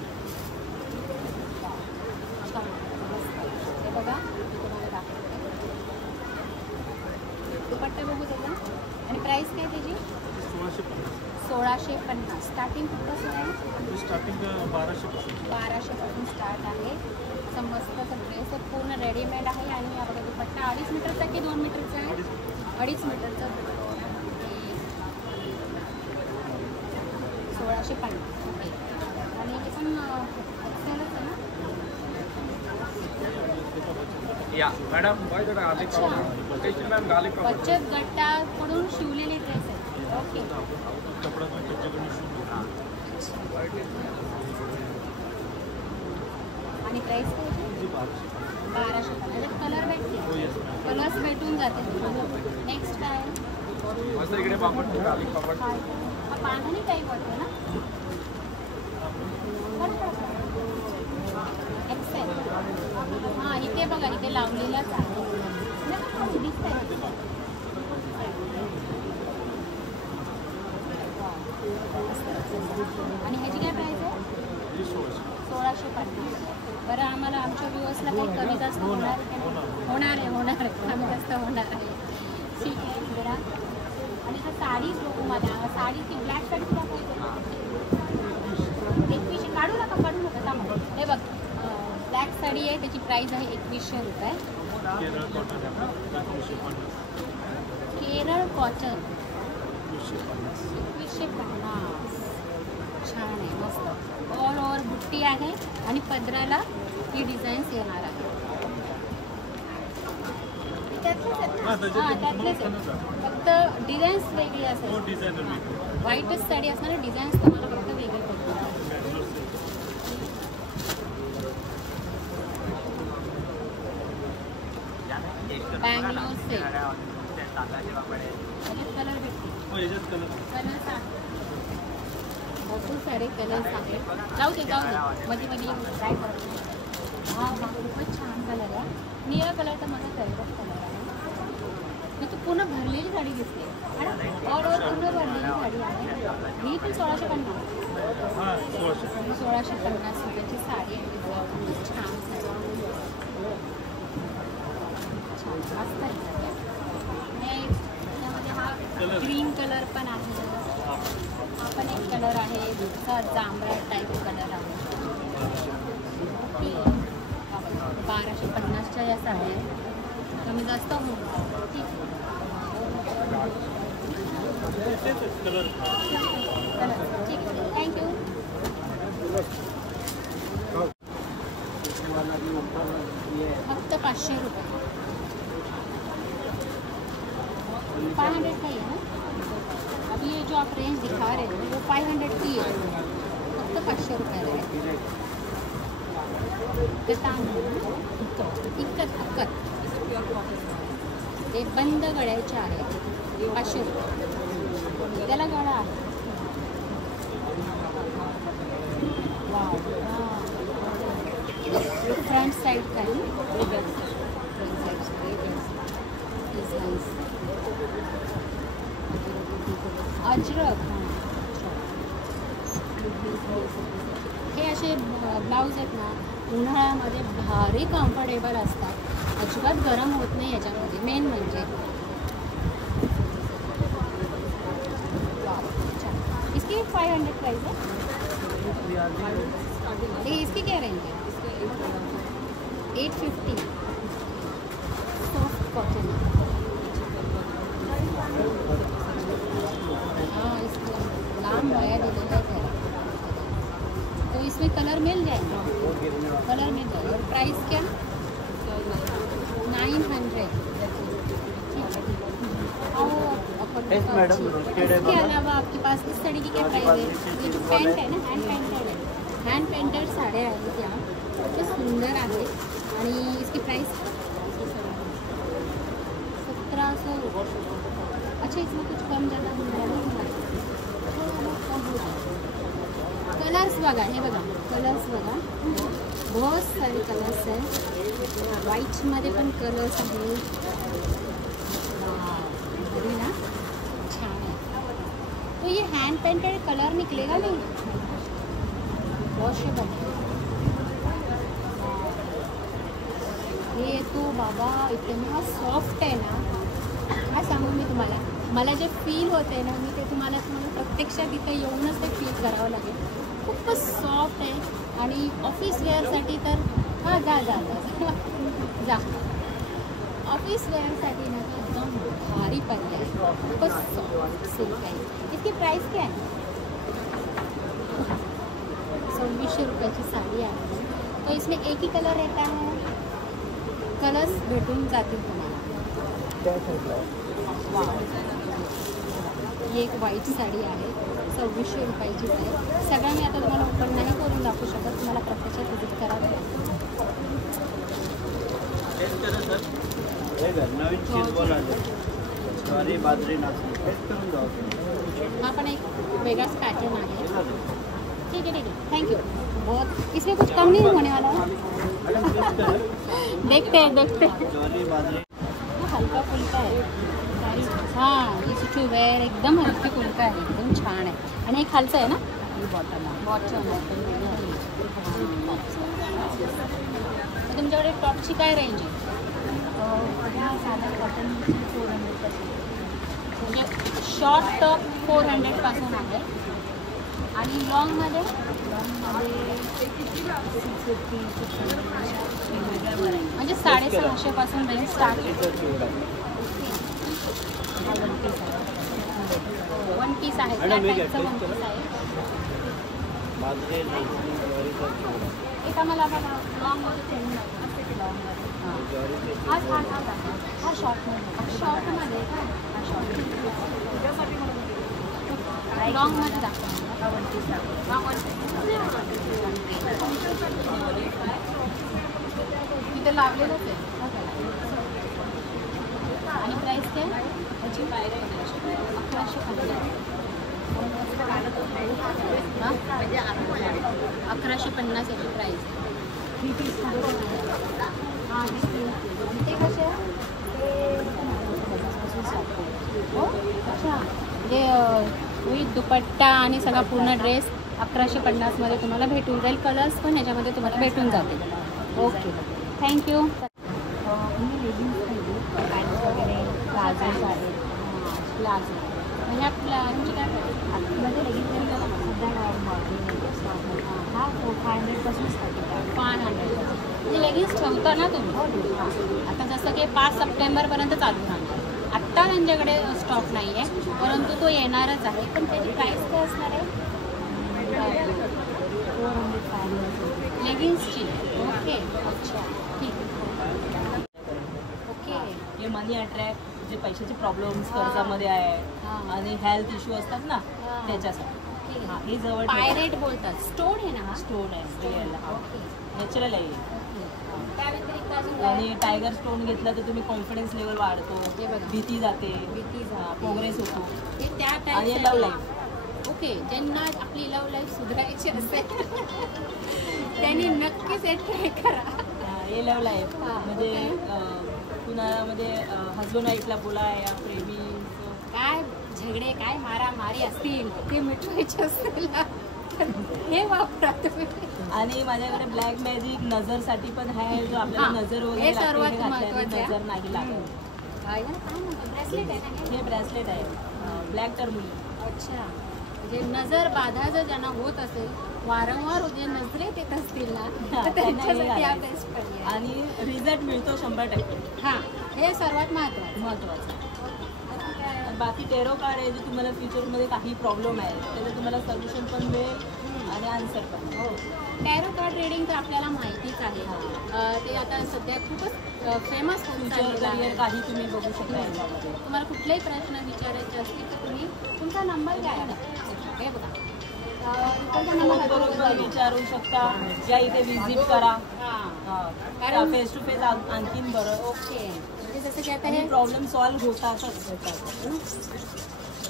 हे बघा तुम्हाला दाखवते. दुपट्टा बघू त्याचा. आणि प्राइस काय त्याची? 1650. स्टार्टिंग कसं आहे? स्टार्टिंग 1200पासून स्टार्ट आहे. मस्त असं ड्रेस आहे, पूर्ण रेडीमेड आहे. आणि हा बघा दुपट्टा 2.5 मीटरचा की 2 मीटरचा आहे? 2.5 मीटरचा. 1650. ओके. आणि हे पण एक्सेलच आहे ना? या मॅडम बचत गटाकडून शिवलेले ड्रेस आहेत. ओके. आणि प्राइस काय? 1200. कलर भेटते, कलर्स भेटून जाते. नेक्स्ट काय? इकडे पापड गार्लिक पापड. हा पानाने टाईप वाटतो ना? एक्सेल. हां इथे बघा, इथे लावलेलाच आहे. आणि ह्याची काय प्राइस आहे? बरं आम्हाला आमच्या व्ह्यूअर्सला काही कमी जास्त होणार आहे का नाही? होणार आहे कमी जास्त होणार आहे. ठीक आहे जरा. आणि हा साडी बघू मला, साडीची ब्लॅक साडी तुला पाहिजे 2100. काढू नका थांबा. हे बघ ब्लॅक साडी आहे, त्याची प्राईस आहे 2100 रुपये. केरळ कॉटन 2150. छान आहे, मस्त ऑल ओव्हर बुट्टी आहे आणि पदराला ही डिझाईन्स येणार आहे. हां त्यातलेच आहे, फक्त डिझाईन्स वेगळी असेल. व्हाईटच साडी असणार, डिझाईन्स तुम्हाला फक्त वेगळे पडतील. बँगलोर से कलर भेटतील. कलर सांग, भरपूर सारे कलर्स आहेत. जाऊ दे मध्ये ट्राय करतो. हा खूपच छान कलर आहे. निळा कलर तर माझा फेवरेट कलर आहे. मी तू पूर्ण भरलेली साडी दिसते आणि ऑल ओव्हर पूर्ण भरलेली साडी आहे. ही पण 1650. 1650 रुपयाची साडी आहे. खूप छान साडी, मस्त आहे. त्यामध्ये हा ग्रीन कलर पण आहे. हा पण एक कलर आहे, दुसरा जांभळा टाईप कलर आहे. 1250च्या या साड्या कमी जास्त होऊन ठीक आहे. थँक्यू. फक्त 500 रुपये. 500 का ही है ना. अभी ये जो आप रेंज दिखा रहे हो वो 500 की है. फक्त 500 रुपये. इक्कत ते बंद गळ्याचे आहे 500 रुपये. त्याला गळा आहे. फ्रंट साइड का ही अजरक. हे असे ब्लाऊज आहेत ना, उन्हाळ्यामध्ये भारी कम्फर्टेबल असतात. अजिबात गरम होत नाही याच्यामध्ये. मेन म्हणजे इसकी 500 प्राइस है. इसकी क्या रेंज है? 850. Soft cotton. हाँ इसमें नाम आया दिया है तो इसमें कलर मिल जाएगा. कलर मिल जाएगा. और प्राइस क्या? 900. इसके अलावा आपके पास इस साड़ी की क्या प्राइस है? ये जो पेंट है ना, हैंड पेंटेड साड्या आहेत त्या खूप सुंदर आहेत. आणि इसकी प्राइस 1700 रुपये. अच्छा इसमें कुछ कम ज़्यादा कलर्स बघा. हे बघा कलर्स बघा, बहुत सारे कलर्स आहेत. व्हाईटमध्ये पण कलर्स आहेत ना, छान है. तो ये हैंड पेंटेड कलर निकलेगा नहीं, वॉशेबल. ये तो बाबा इतना सॉफ्ट आहे ना, काय सांगू मी तुम्हाला. मला जे फील होते ना, मी ते तुम्हाला प्रत्यक्षात इथे येऊनच ते फील करावं लागेल. खूपच सॉफ्ट आहे आणि ऑफिस वेअरसाठी तर हां जा जा जा जा ऑफिस वेअरसाठी ना एकदम भारी पर्याय. खूपच सॉफ्ट सिल्क आहे. इसकी प्राइस क्या है? 2600 रुपयाची साडी आहे. तो इसमें एक ही कलर रहता है. कलर्स भेटून जातील तुम्हाला. ही एक व्हाईट साडी आहे, 2600 रुपयाचीच आहे. सगळ्या मी आता तुम्हाला ओपन नाही करून दाखवू शकत, तुम्हाला प्रत्यक्षात विजिट करावं लागेल. हा पण एक वेगळाच पॅटर्न आहे. ठीक है थैंक यू. बहुत इसमें कुछ कम नहीं होने वाला है. देखते हैं हल्का फुल्का है. हाँ इस टू वेअर एकदम हलकी फुल्का आहे, एकदम छान आहे. आणि हे खालचं आहे ना, बॉटम आहे. तुमच्याकडे टॉपची काय रेंज आहे? साधा कॉटन 400 म्हणजे शॉर्ट टॉप 400 पासून आहे आणि लॉंगमध्ये म्हणजे 650 पासून रेंज स्टार्ट आहे. वन पीस आहे, त्या टाईपचं वन पीस आहे. एक आम्हाला बघा लॉंगमध्ये सेम असते ते लॉंगमध्ये. हा शॉर्टमध्ये का? हा शॉर्ट लॉंगमध्ये दाखवा. हा वन पीस तिथे लावलेलंच आहे. आणि प्राईस काय? त्याची 1150 याची प्राईस. ते कसे आहे? अच्छा, म्हणजे विथ दुपट्टा आणि सगळा पूर्ण ड्रेस 1150 मध्ये तुम्हाला भेटून जाईल. कलर्स पण याच्यामध्ये तुम्हाला भेटून जातील. Okay, thank you. पॅन्ट्स वगैरे प्लाझोज आहेत. प्लाझो ह्या प्लाझोची काय आतमध्ये लेगिन्स जरी गेला सध्या हा 500 पासून स्टार्टिंग आहे. 500 म्हणजे लेगिन्स ठेवता ना तुम्ही. आता जसं की 5 सप्टेंबरपर्यंत चालू राहणार. आत्ता त्यांच्याकडे स्टॉक नाही आहे, परंतु तो येणारच आहे. पण त्याची प्राईस काय असणार आहे? 400-500 लेगिन्सची. ओके, अच्छा, ठीक. ओके, हे मनी अट्रॅक्ट जे पैशाचे प्रॉब्लेम्स कर्जामध्ये आहे आणि हेल्थ इश्यू असतात ना त्याच्यासाठी. हा, हे जवळ पायरेट बोलतात. स्टोन आहे ना? स्टोन आहे, ओके, नॅचरल आहे. त्या व्यतिरिक्त अजून आणि टायगर स्टोन घेतला तर तुम्ही कॉन्फिडन्स लेवल वाढतो, हे बघा. भीती जाते, भीती जाते. प्रोग्रेस होतो. हे त्या आणि टाईप लव्ह लाईफ. ओके, ज्यांना आपली लव्ह लाईफ सुधारायची असेल त्यांनी नक्कीच हे ट्राय करा. हे लव्ह लाईफ हा, म्हणजे ओके. कुणामध्ये हजबंड वाईफला बोला या प्रेमी काय झगडे काय मारामारी असतील ते मिटवायचे असतील ना, तर हे वापरा तुम्ही. आणि माझ्याकडे ब्लॅक मॅजिक नजरसाठी पण आहे, जो आपल्याला हा, नजर हे वगैरे लागते, सर्वात हे घातल्याने महत्त्वाचं आहे. नजर नाही लागत. काय म्हणतो ब्रेसलेट आहे ना हे? हे ब्रेसलेट आहे ब्लॅक टर्मुली. अच्छा, म्हणजे नजर बाधा जर ज्यांना होत असेल, वारंवार जे नजरेत येत असतील ना, तर त्यांच्यासाठी हा बेस्ट पर्याय. आणि रिझल्ट मिळतो 100%. हां, हे सर्वात महत्त्वाचं. बाकी टेरो कार्ड आहे, जे तुम्हाला फ्युचरमध्ये काही प्रॉब्लेम आहे त्याचं तुम्हाला सोल्युशन पण मिळेल आणि आन्सर पण. हो, टॅरो कार्ड रीडिंग तर आपल्याला माहितीच आहे. ते आता सध्या खूपच फेमस होऊन फ्युचर चाललेलं आहे. करिअर काही तुम्ही बघू शकता याच्यामध्ये. तुम्हाला कुठलेही प्रश्न विचारायचे असतील तर तुम्ही तुमचा नंबर काय आहे? हे बघा, इकडचा नंबर बरोबर विचारू शकता, या इथे विजिट करा. कारण फेस टू फेस आणखीन बरं. ओके, म्हणजे जसं की आता हे हे प्रॉब्लेम सॉल्व्ह होतातच.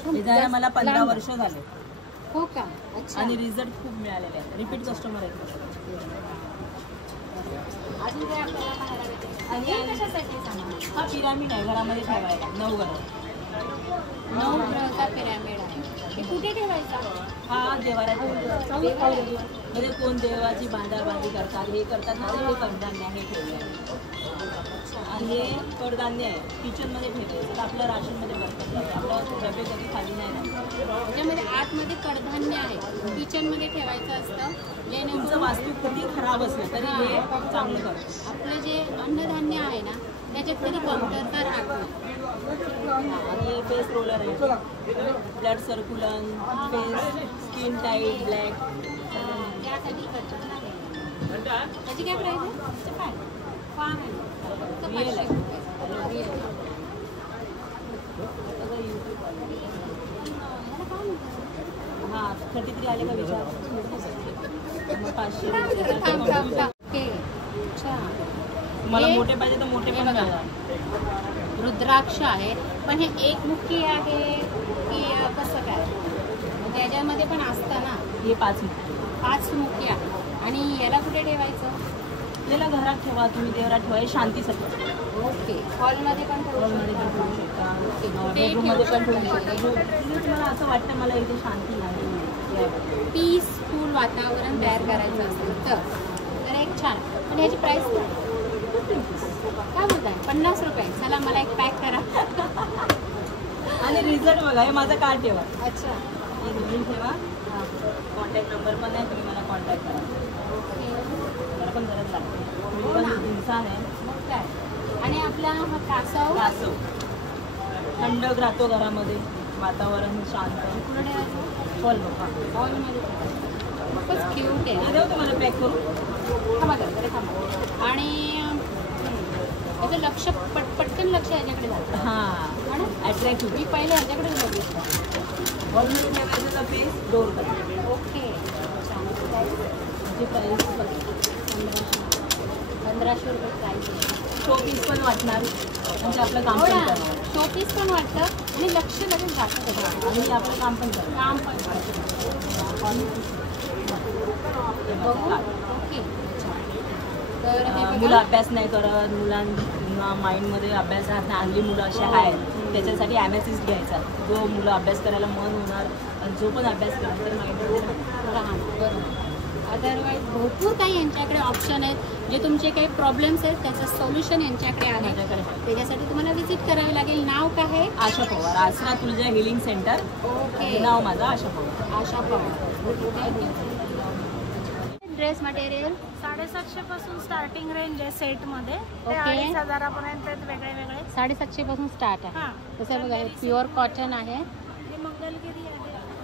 हे जायला मला 15 वर्ष झाले हो का? अच्छा, आणि रिझल्ट खूप मिळालेले आहेत. रिपीट कस्टमर आहेत. अजून काय आपल्याला पाहायला भेटेल? आणि हे कशासाठी सामान? हा पिरामिड आहे घरामध्ये ठेवायला 9 ग्रह. 9 ग्रहाचा पिरॅमिड आहे. हे कुठे ठेवायचा? हा देवाला ठेवायचा. म्हणजे कोण देवाची बांधाबांधी करतात, हे करतात ना, हे कडधान्य हे ठेवलं आहे. आणि हे कडधान्य आहे किचनमध्ये ठेवायचं तर आपलं राशनमध्ये बरकत जाते. आपलं डबे कधी खाली नाही राहत. त्याच्यामध्ये आतमध्ये कडधान्य आहे, किचनमध्ये ठेवायचं असतं. तुमचं जेणेकरून वास्तू किती खराब असलं तरी हे चांगलं करतं. आपलं जे अन्नधान्य आहे ना, त्याच्यात कधी कमतरता राहत नाही. आणि फेस रोलर आहे, blood circulation, face skin tight black. त्यासाठी खर्च नाही. त्याची काय प्राईस आहे? काय? 500. फक्त 500 रुपये. हां 33 आले का विचार मग 500 ओके, अच्छा. मला हे- मोठे पाहिजे तर मोठे हे पण बघा. मिळतात. रुद्राक्ष आहे, पण हे एक मुखी आहे की कसं काय? म्हणजे याच्यामध्ये पण असतं ना, हे 5 5 मुखी आहे. आणि याला कुठे ठेवायचं? याला घरात ठेवा तुम्ही, देवरात ठेवा, हे शांतीसाठी. ओके, हॉलमध्ये पण ठेवू हॉलमध्ये पण ठेवू शकता. शकता, कुठेही बेडरूममध्ये पण ठेवू ठेवू शकता. तुम्हाला असं वाटतं मला इथे शांती नाही, पीसफुल वातावरण तयार करायचं असेल तर एक छान. पण याची प्राईस काय बोलताय 50 रुपये? चला मला एक पॅक करा. आणि रिझल्ट बघा, हे माझं कार्ड ठेवा. अच्छा हे रिझल्ट ठेवा. कॉन्टॅक्ट नंबर पण आहे, तुम्ही मला कॉन्टॅक्ट करा. मला पण गरज लागते. मी पण इन्सान आहे. मग काय. आणि आपला हा कासव कासव थंड राहतो घरामध्ये, वातावरण शांत. कुठे आहे? फल बघा. हॉलमध्ये खूपच क्यूट आहे. हे देऊ तुम्हाला पॅक करू. थांबा जरा थांबा. आणि याचं लक्ष पटकन लक्ष याच्याकडे जातं. हां, अट्रॅक्टिव्ह. मी पहिले ह्याच्याकडे बघितलं. हॉलमध्ये ठेवायचं तर ते डोर करा. ओके. म्हणजे प्राईस बघा. 1500 रुपये प्राईस आहे. शोपीस पण वाटणार, म्हणजे आपलं काम हो पण ना, करणार. शोपीस पण वाटतं आणि लक्ष लगेच जातं त्याच्यावर. आणि आपलं काम पण करणार. काम पण बघू. ओके. तर हे मुलं बघा. अभ्यास नाही करत, मुलांना माइंडमध्ये अभ्यास राहत नाही. हल्ली मुलं असे आहेत, त्याच्यासाठी ॲमेसिस्ट घ्यायचा. जो मुलं अभ्यास करायला मन होणार आणि जो पण अभ्यास करणार तर माइंडमध्ये राहणार. बरोबर. अदरवाईज भरपूर काही यांच्याकडे ऑप्शन आहेत. जे तुमचे काही प्रॉब्लेम्स आहेत त्याचं सोल्युशन यांच्याकडे आहे. त्याच्यासाठी तुम्हाला व्हिजिट करावी लागेल. नाव काय आहे? आशा पवार, आसरा तुळजा हिलिंग सेंटर. ओके. नाव माझं आशा पवार. आशा पवार. ड्रेस मटेरियल 750 पासून स्टार्टिंग रेंज आहे सेटमध्ये. ते ओके. 2500 पर्यंत वेगळे वेगळे. 750 पासून स्टार्ट आहे. हां. तसं बघा प्युअर कॉटन आहे. हे मंगलगिरी आहे.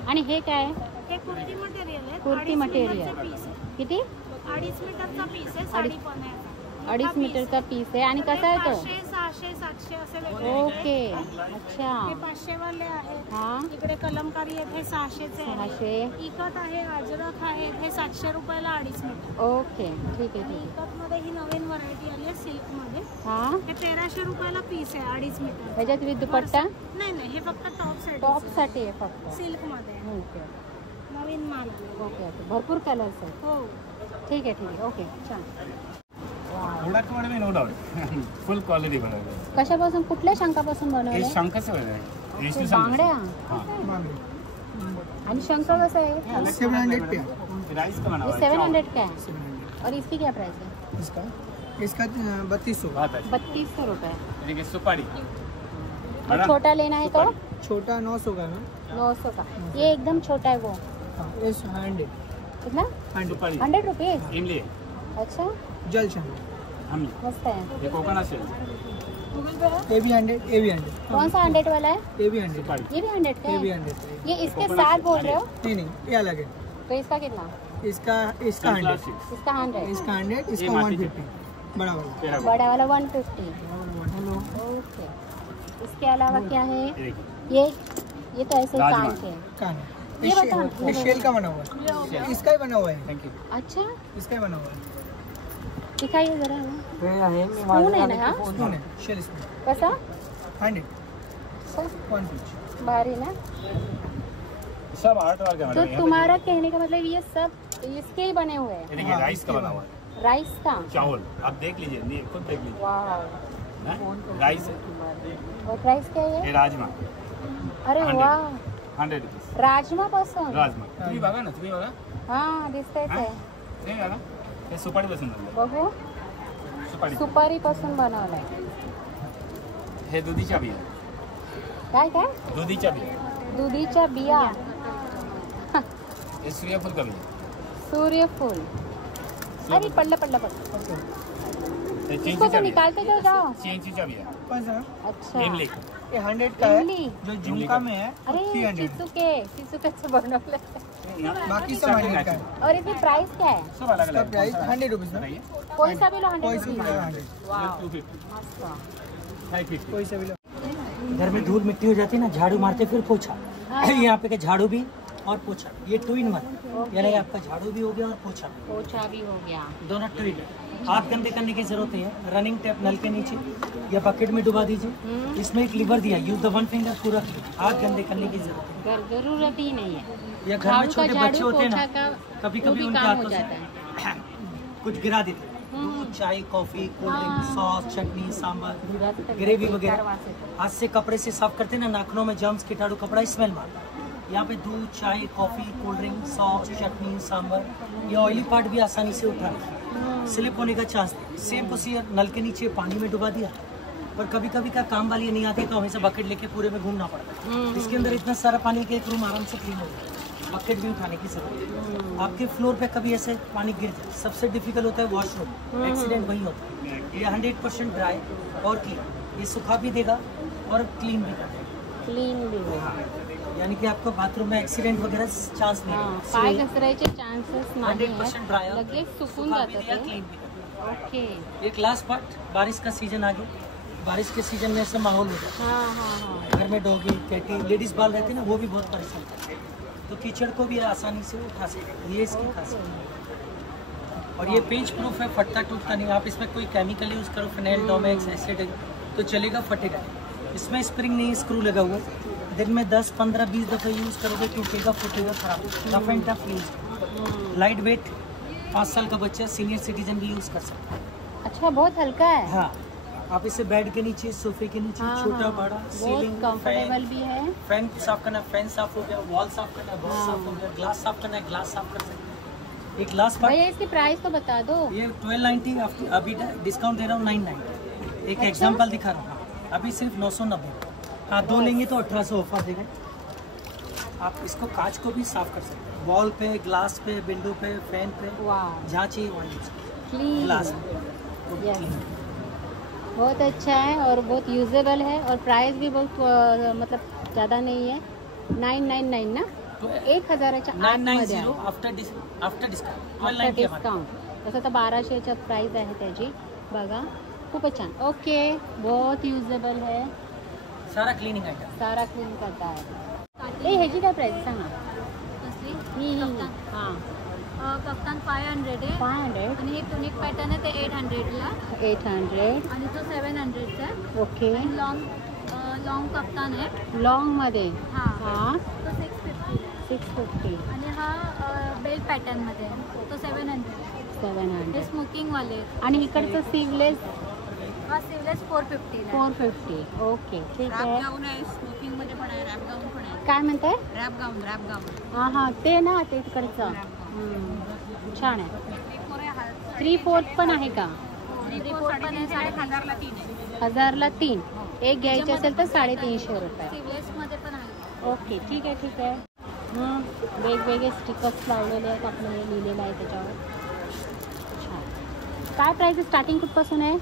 आणि हे काय? हे कुर्ती मटेरियल आहे. कुर्ती मटेरियल. पीस आहे. किती? 2.5 मीटरचा पीस आहे. साडी पण आहे. 2.5 मीटरचा पीस आहे. आणि कसा आहे तो? 500, 600, 700 असे वेगळे. ओके. अच्छा. हे 500 वाले आहेत. हा. इकडे कलमकारी आहेत. हे 600चे आहे. 600. इकत आहे, अजरक आहे. हे 700 रुपयाला 2.5 मीटर. ओके. ठीक आहे. आणि इकत मध्ये ही नवीन व्हरायटी आली आहे सिल्क मध्ये. हा. हे 1300 रुपयाला पीस आहे 2.5 मीटर. ह्याच्यात विथ दुपट्टा? नाही, हे फक्त टॉप साठी. टॉपसाठी आहे फक्त. सिल्क मध्ये आहे. ओके नवीन माल आला. ओके. भरपूर कलर्स आहेत. हो. ठीक आहे. ओके. छान. प्रोडक्टमध्ये मी नो डाऊट फुल क्वालिटी बनवली. कशापासून, कुठल्या शंखापासून हे बनवले? शंखाचं बनवलं ते बांगड्या. आणि शंख कसं आहे? 700 पे राइस का बना ये हुआ है 700 का है. और इसकी क्या प्राइस है? इसका 3200. बहुत अच्छा. 3200 रुपये. देखिए सुपारी और छोटा लेना है तो छोटा 900 का ना. 900 का. ये एकदम छोटा है वो. इस 100 कितना? सुपारी 100 रुपीज. इमली अच्छा, जल शंख. हम मस्त है. ये कोकोनट शेल ये भी 100. कौन सा 100 वाला है? ये भी 100. सुपारी ये भी 100 का ये भी है. 100. ये इसके साथ बोल रहे हो? नहीं, ये अलग है. तो इसका कितना? इसका 100. इसका 100. इसका 100. इसका 150. बड़ा वाला. तेरा बड़ा वाला 150. ओके. इसके अलावा क्या है? ये तो ऐसे राजमा. कान के. कान. ये बता. ये शेल का बना हुआ है. इसका ही बना हुआ है. Thank you. अच्छा, इसका ही बना हुआ है. दिखाइए जरा. स्पून है ना हा? स्पून है. Shell spoon. कसा? 100. सो 150. भारी ना. सब आर्ट वर्क है तो मैडम. तुम्हारा कहने का मतलब ये सब इसके ही बने हुए हैं? ये देखिए राइस का बना हुआ है, राइस का? चावल आप देख लीजिए, नहीं खुद देख लीजिए. वाह. हाँ? राइस है, और प्राइस क्या ये है? राजमा अरे 100. वाह. 100 रुपीज राजमा पासून? राजमा. तुम्ही बघा ना, तुम्ही बघा. हा, दिसतंय हा? ते. नाही बघा, हे सुपारी पासून बनवलं. बघू. सुपारी सुपारी पासून बनवलंय. हे दुधीच्या बिया, काय काय? दुधीच्या बिया. दुधीच्या बिया. हे सूर्यफूल का बिया. सूर्यफूल. अरे पडलं. हे इसको चिंचीच्या तो बिया. निकालते क्यों जाओ? चिंचीच्या बिया. कौन सा? अच्छा. इमली. ये 100 का है. इमली. जो झुमका में है अरे 300. चिचुकेचं बनवलं. बाकी सब 100 का है. और इसकी प्राइस क्या है? सब अलग इसका अलग प्राइस 100 रुपीज. कोई सा भी लो कोई 100 सा भी रुपीज. 100. वाह. 250 550. कोई सा भी लो. घर में धूल मिट्टी हो जाती है ना, झाड़ू मारते फिर पोछा. यहाँ पे के झाड़ू भी और पोछा, ये 2 in 1. यानी आपका झाड़ू भी हो गया और पोछा, पोछा भी हो गया. दोनों 2 in. हाथ गंदे करने की जरूरत नहीं है. रनिंग टैप नल के नीचे या बकेट में डुबा दीजिए. इसमें एक लीवर दिया, यूज द 1 finger पूरा. हाथ गंदे करने की जरूरत जरूरत ही नहीं है. है. या घर में छोटे बच्चे होते हैं ना, कभी वो कभी भी उनके काम हो हाथों जाता से है. कुछ गिरा देते हैं. दूध, चाय, कॉफी, कोल्ड ड्रिंक, सॉस, चटनी, सांभर, ग्रेवी वगैरह हाथ से कपड़े से साफ करते हैं ना, नाखूनों में जर्म्स कीटाणु, कपड़ा स्मेल मारता है. यहाँ पे दूध, चाय, कॉफ़ी, कोल्ड ड्रिंक, सॉस, चटनी, सांभर, ये ऑयली पार्ट भी आसानी से उठा स्लिप होने का चांस। सेम प्रोसीजर, नल के नीचे पानी में डुबा दिया, पर कभी कभी का काम वाली नहीं आती तो हमेशा बकेट लेके पूरे में घूमना पड़ता है। इसके अंदर इतना सारा पानी के एक रूम आराम से क्लीन हो जाए, बकेट भी उठाने की जरूरत। आपके फ्लोर पे कभी ऐसे पानी गिर जाए, सबसे डिफिकल्ट होता है वॉशरूम, एक्सीडेंट वही होता है। ये 100% ड्राई और क्लीन, ये सुखा भी देगा और क्लीन भी करेगा। क्लीन भी होगा, यानी कि आपको बाथरूम में एक्सीडेंट वगैरह चांस नहीं है। पाय घसरायचे चान्सेस नाही 100% ड्राई आहेत, लगेच सुकून सुखा भी जातं दिया, ते। क्लीन भी करेगा। ओके। एक लास्ट पार्ट, बारिश का सीजन आ गया, बारिश के सीजन में ऐसा माहौल हो जाता हाँ हाँ हाँ। है। घर में डॉगी, कैटी, लेडीज बाल रहते हैं ना, वो भी बहुत परेशान करते हैं, तो कीचड़ को भी आसानी से उठा सकते हैं, ये इसकी खासियत है। और ये पेज प्रूफ है, फटता टूटता नहीं। आप इसमें कोई केमिकल यूज़ करो, फिनाइल, डोमेक्स, एसिड, तो चलेगा, फटेगा। इसमें स्प्रिंग नहीं, स्क्रू लगा हुआ है। दिन में 10, 15, 20 दफ़े यूज़ करोगे, टूटेगा, फूटेगा, खराब। Rough and tough use, light weight, 5 साल का बच्चा, सीनियर सिटीजन भी यूज़ कर सकता है। अच्छा, बहुत हल्का है। हाँ, आप इसे बेड के नीचे, सोफे के नीचे, हाँ, छोटा हाँ, बड़ा, बहुत सीलिंग, कंफर्टेबल भी है। फैन साफ करना, फैन साफ हो गया, वॉल साफ करना, वॉल साफ हो गया, ग्लास साफ करना है, ग्लास साफ कर सकते हैं। एक ग्लास पार्ट, भैया इसकी प्राइस तो बता दो। ये 1290, अभी डिस्काउंट दे रहा हूँ 990। एक एग्जांपल दिखा रहा हूँ, अभी सिर्फ 990। हाँ, 2 लेंगे तो 1800 ऑफर देगा। आप इसको कांच को भी साफ कर सकते हैं, वॉल पे, ग्लास पे, विंडो पे, फैन पे, वाह, जहाँ चाहिए वहाँ यूज क्लीन। ग्लास। यस, बहुत अच्छा है और बहुत यूजेबल है और प्राइस भी बहुत मतलब ज़्यादा नहीं है। 999 ना, 1000च्या आतमध्ये 990 आफ्टर डिस्काउंट, आफ्टर 1290 डिस्काउंट। तसं तर 1200च्या प्राइस आहे त्याची, बघा खूपच छान। ओके, बहुत युजेबल है, सारा क्लीनिंग आइटम। सारा क्लीन करता है। ए ह्याची काय प्राइस सांगा? ही हां, कप्तान 500 आहे 500, आणि हे टुनिक पॅटर्न आहे ते 800ला 800। आणि तो 700चा आहे। ओके, आणि लॉंग कप्तान आहे लॉंगमध्ये हां हां तो 650 आहे 650, आणि हा बेल्ट पॅटर्नमध्ये आहे तो 700 हे 700। स्मोकिंगवाले आहेत। आणि इकडचं स्लीवलेस हा सिवलेस 450 ला 450। ओके, ठीक आहे। गाऊन आहे, स्मोकिंग मध्ये पण आहे, रॅप गाऊन पण आहे। काय म्हणताय? रॅप गाऊन हां हां, ते ना, ते तिकडचं छान आहे। 3/4 पण आहे का? रिपोर्ट पण आहे 1000ला 3 आहे 1000ला 3, एक घ्यायची असेल तर 350 रुपये। सिवलेस मध्ये पण आहे। ओके, ठीक आहे, ठीक आहे। वेगवेगळे स्टिकर्स लावलेले आहेत, आपलं हे लिहिलेलं आहे त्याच्यावर। छान। काय प्राइस स्टार्टिंग कुठपासून आहे?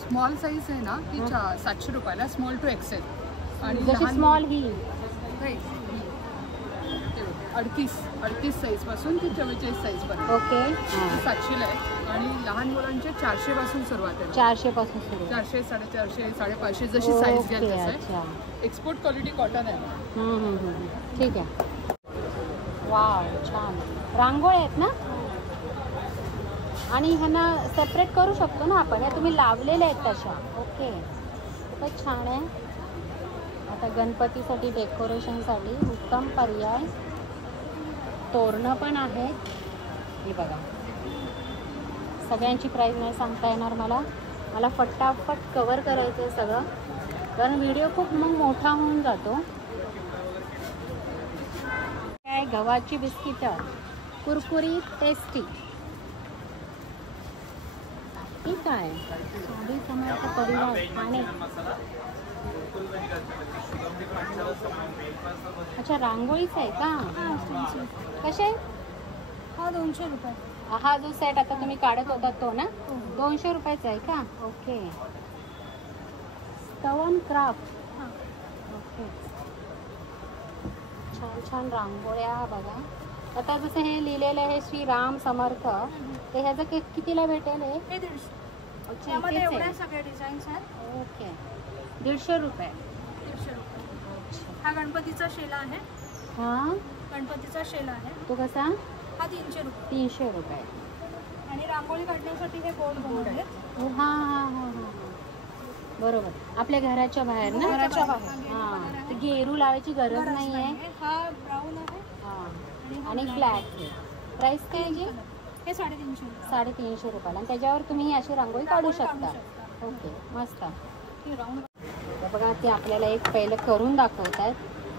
स्मॉल साईज आहे ना ती 700 रुपयाला, स्मॉल टू एक्सेल। आणि जशी स्मॉल ही 38 साईज पासून ती 44 साईज पर्यंत। ओके, 700ला आहे आणि लहान मुलांचे 400 पासून सुरुवात आहे। 400 पासून सुरू। 400, 450, 550 जशी साईज घ्याल तसं अच्छा, आहे। एक्सपोर्ट क्वालिटी कॉटन आहे। ठीक आहे। वाव, छान रांगोळ्या आहेत ना, आणि ह्यांना सेपरेट करू शकतो ना आपण, या तुम्ही लावलेल्या आहेत तशा। ओके, खूपच छान आहे। आता गणपतीसाठी, डेकोरेशनसाठी उत्तम पर्याय। तोरणं पण आहेत, हे बघा। सगळ्यांची प्राईस नाही सांगता येणार मला फटाफट कवर करायचं आहे सगळं, कारण व्हिडिओ खूप मग मोठा होऊन जातो। काय गव्हाची बिस्किटं, कुरकुरीत, टेस्टी। ठीक आहे, स्वामी समर्थ परिवार ठाणे। अच्छा, रांगोळीच आहे का? कसे? हा 200 रुपये। हा जो सेट आता तुम्ही काढत होता तो ना, 200 रुपयाचा आहे का? ओके, स्तवन क्राफ्ट। ओके, छान छान रांगोळ्या बघा। आता जसं हे लिहिलेलं आहे श्री राम समर्थ, तर ह्याचं कितीला भेटेल? हे 150। अच्छा, त्यामध्ये इथेच एवढ्या आहे। सगळे डिझाईन्स आहेत। ओके, 150 रुपये। 150 रुपये। हा गणपतीचा शेला आहे, हां, गणपतीचा शेला आहे। तो कसा? हा 300 रुपये। 300 रुपये। आणि रांगोळी काढण्यासाठी हे गोल आहेत। हां हां हां हां, बरोबर, आपल्या घराच्या बाहेर ना? घराच्या बाहेर। हां, तर घेरू लावायची गरज नाही आहे। हा ब्राऊन आहे हां, आणि फ्लॅट आहे। प्राईस काय आहे जी? हे 350 350 रुपयाला, आणि त्याच्यावर तुम्ही ही अशी रांगोळी काढू शकता। ओके, मस्त। ही राऊंड तर बघा, ते आपल्याला एक पहिलं करून दाखवत आहेत।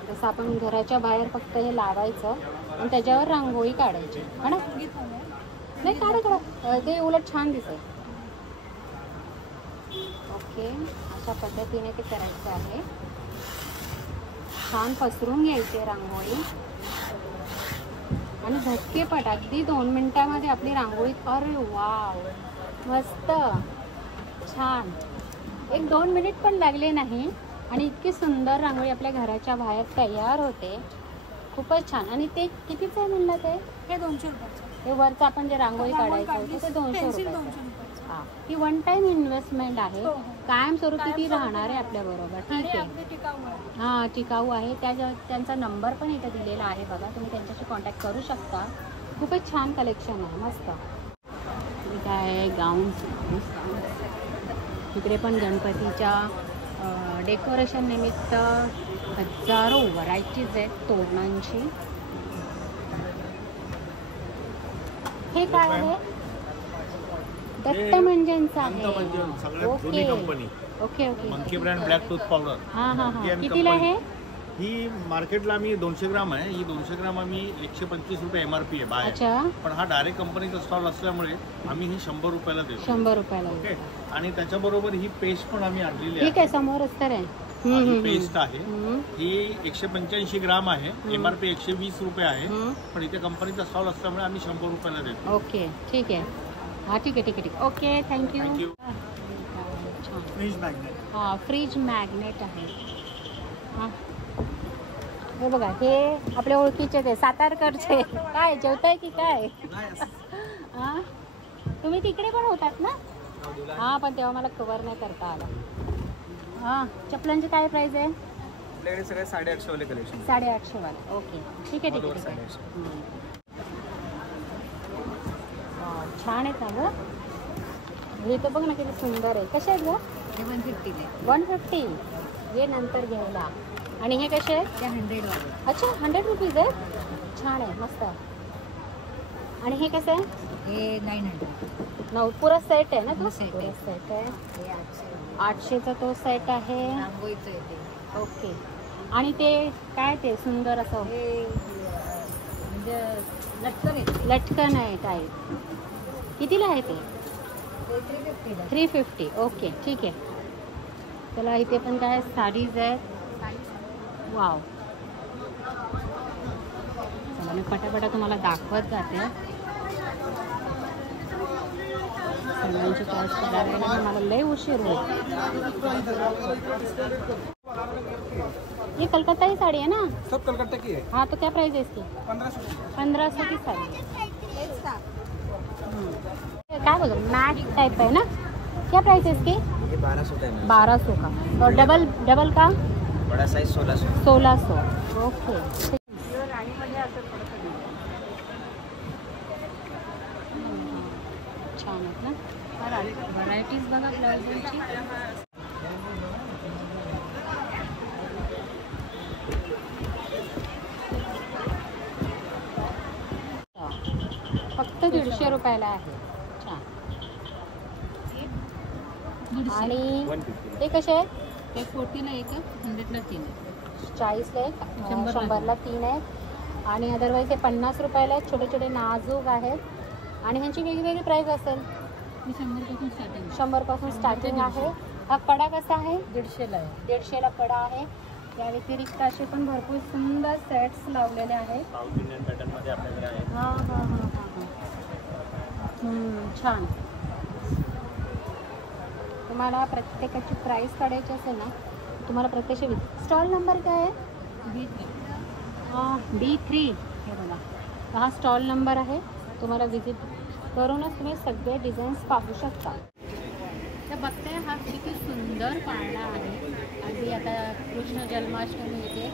तसं आपण घराच्या बाहेर फक्त हे लावायचं आणि त्याच्यावर रांगोळी काढायची है ना. नाही काढा ते उलट छान दिसेल. ओके, अशा पद्धतीने ते करायचं आहे. छान पसरून घ्यायची रांगोळी आणि झटकेपट अगदी 2 मिनिटामध्ये आपली रांगोळी. अरे वाव, मस्त छान. 1-2 मिनिट पण लागले नाही आणि इतकी सुंदर रांगोळी आपल्या घराच्या बाहेर तयार होते. खूपच छान. आणि ते कितीचं आहे म्हणलं ते? हे 200 रुपयाचं. हे वरचं आपण जे रांगोळी काढायचं होतं ते 200 रुपये. हां, ही 1 टाइम इन्व्हेस्टमेंट आहे. कायमस्वरूपी ती राहणार आहे आपल्याबरोबर. ठीक आहे. हां, टिकाऊ आहे. त्यांचा नंबर पण इथे दिलेला आहे बघा, तुम्ही त्यांच्याशी कॉन्टॅक्ट करू शकता. खूपच छान कलेक्शन आहे, मस्त. काय गाऊन्स, इकडे पण गणपतीच्या डेकोरेशन निमित्त हजारो व्हरायटीज आहेत तोरणांची. हे काय आहे? दत्त मंजनचा आहे. Okay okay okay. Monkey brand black tooth powder. हां हां हां. कितीला आहे ही? मार्केटला आम्ही 200 ग्राम आहे. ही 200 ग्राम आम्ही 125 रुपये MRP आहे बाहेर. अच्छा. पण हा डायरेक्ट कंपनीचा स्टॉल असल्यामुळे आम्ही ही 100 रुपयाला देतो. 100 रुपयाला. ओके. आणि त्याच्याबरोबर ही पेस्ट पण आम्ही आणलेली आहे. ठीक आहे, समोरच तर आहे. ही पेस्ट आहे. ही 185 ग्राम आहे. MRP 120 रुपये आहे. पण इथे कंपनीचा स्टॉल असल्यामुळे आम्ही 100 रुपयाला देतो. ओके, ठीक आहे. हां, ठीक आहे ठीक आहे ठीक आहे. Okay, thank you. Fridge magnet. हां, फ्रीज मॅग्नेट आहे. हां, हे बघा, हे आपल्या ओळखीचे ते सातारकडचे. काय जेवताय की काय? हां, तुम्ही तिकडे पण होतात ना? हां, पण तेव्हा मला कव्हर नाही करता आलं. हां, चपलांची काय प्राईस आहे? आपल्याकडे सगळे 850 वाले कलेक्शन. 850 वाले. ओके, ठीक आहे ठीक आहे. छान आहेत ना गं. हे तर बघ ना किती सुंदर आहे. कसे आहेत गं? 150. 150. हे नंतर घ्यायला. आणि हे कसे आहेत? ते 100 वाले. अच्छा, 100 रुपीज आहे. छान आहे, मस्त आहे. आणि हे कसं आहे? हे 900. नऊ पुरा सेट आहे ना तो? सेट आहे. सेट आहे. हे 800. 800चा तो सेट आहे. रांगोळीचं आहे ते. ओके. आणि ते काय ते सुंदर असं हे म्हणजे लटकन आहे. लटकन आहे टाईप. कितीला आहे ते? 350. 350. ओके, ठीक आहे. चला, इथे पण काय साडीज आहेत. वाव. चला, मी पटापटा तुम्हाला दाखवत जाते. सगळ्यांची चॉईस करायला मला लय उशीर होईल. ये कलकत्ता की साड़ी है ना? सब कलकत्ता की है. हाँ, तो क्या प्राइस है इसकी? 1500 की साड़ी. क्या बोलो, मैट टाइप है ना? क्या प्राइस है इसकी? ये 1200 का है. 1200 का. और डबल का? बड़ा साइज 1600. 1600. ओके. छान आहेत ना व्हरायटीज बघा ब्लाउजांची. फक्त 150 रुपयाला आहे. छान. आणि ते कसे आहेत? ते 40ला एक, 100ला 3. 40ला एक, 100ला 3 आहेत. आणि अदरवाईज हे 50 रुपयाला आहेत. छोटे छोटे नाजूक आहेत. आणि ह्यांची वेगवेगळी प्राईस असेल. 100 पासून स्टार्टिंग आहे. हा कडा कसा आहे? 150ला आहे. 150ला कडा आहे. या व्यतिरिक्त असे पण भरपूर सुंदर सेट्स लावलेले आहेत. साऊथ इंडियन पॅटर्नमध्ये आपल्याकडे आहे. हां हां हां हां हां. छान. तुम्हाला प्रत्येकाची प्राईस काढायची असेल ना, तुम्हाला प्रत्यक्ष स्टॉल नंबर काय आहे? B3. हे बघा, हा स्टॉल नंबर आहे. तुम्हाला विजिट करूनच तुम्ही सगळे डिझाईन्स पाहू शकता. तर बघते हा किती सुंदर पाळणा आहे. अगदी आता कृष्ण जन्माष्टमी येते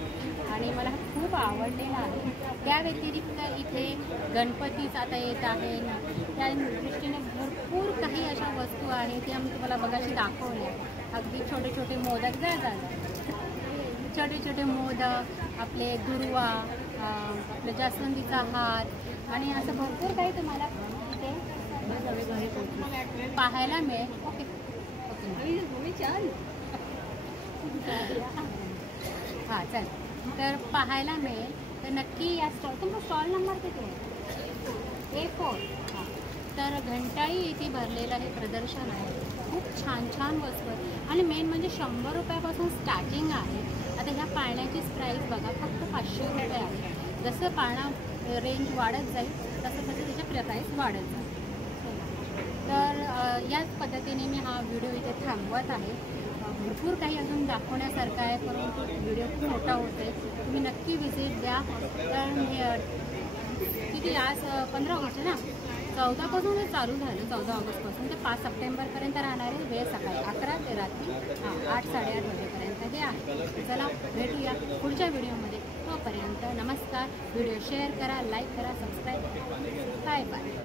आणि मला हा खूप आवडलेला आहे. त्या व्यतिरिक्त इथे गणपतीच आता येत आहे ना, त्या दृष्टीने भरपूर काही अशा वस्तू आहेत की आम्ही तुम्हाला बघाशी दाखवल्या. अगदी छोटे छोटे मोदक छोटे छोटे मोदक, आपले दुर्वा, आपलं जास्वंदीचा हार आणि असं भरपूर काही तुम्हाला इथे पाहायला मिळेल. Okay okay. हां, चल. तर पाहायला मिळेल. तर नक्की या स्टॉल, तुमचा स्टॉल नंबर किती आहे? A4. तर घंटाई इथे भरलेलं हे प्रदर्शन आहे. खूप छान छान वस्तू आहे आणि मेन म्हणजे 100 रुपयापासून स्टार्टिंग आहे. आता ह्या पाळण्याचीच प्राईस बघा फक्त 500 रुपये आहे. जसं पाळणा रेंज वाढत जाईल तसं त्याच्या प्राईस वाढत जाईल. तर याच पद्धतीने मी हा व्हिडिओ इथे थांबवत आहे. भरपूर काही अजून दाखवण्यासारखं आहे परंतु व्हिडिओ खूप मोठा होत आहे. तुम्ही नक्की व्हिजिट द्या. तर किती आज 15 ऑगस्ट आहे ना, 14पासून हे चालू झालं. 14 ऑगस्टपासून ते 5 सप्टेंबरपर्यंत राहणार आहे. वेळ सकाळी 11 ते रात्री 8-8:30 वाजेपर्यंत हे आहे. चला भेटूया पुढच्या व्हिडिओमध्ये. तोपर्यंत नमस्कार. व्हिडिओ शेअर करा, लाईक करा, सबस्क्राईब करा. Bye bye.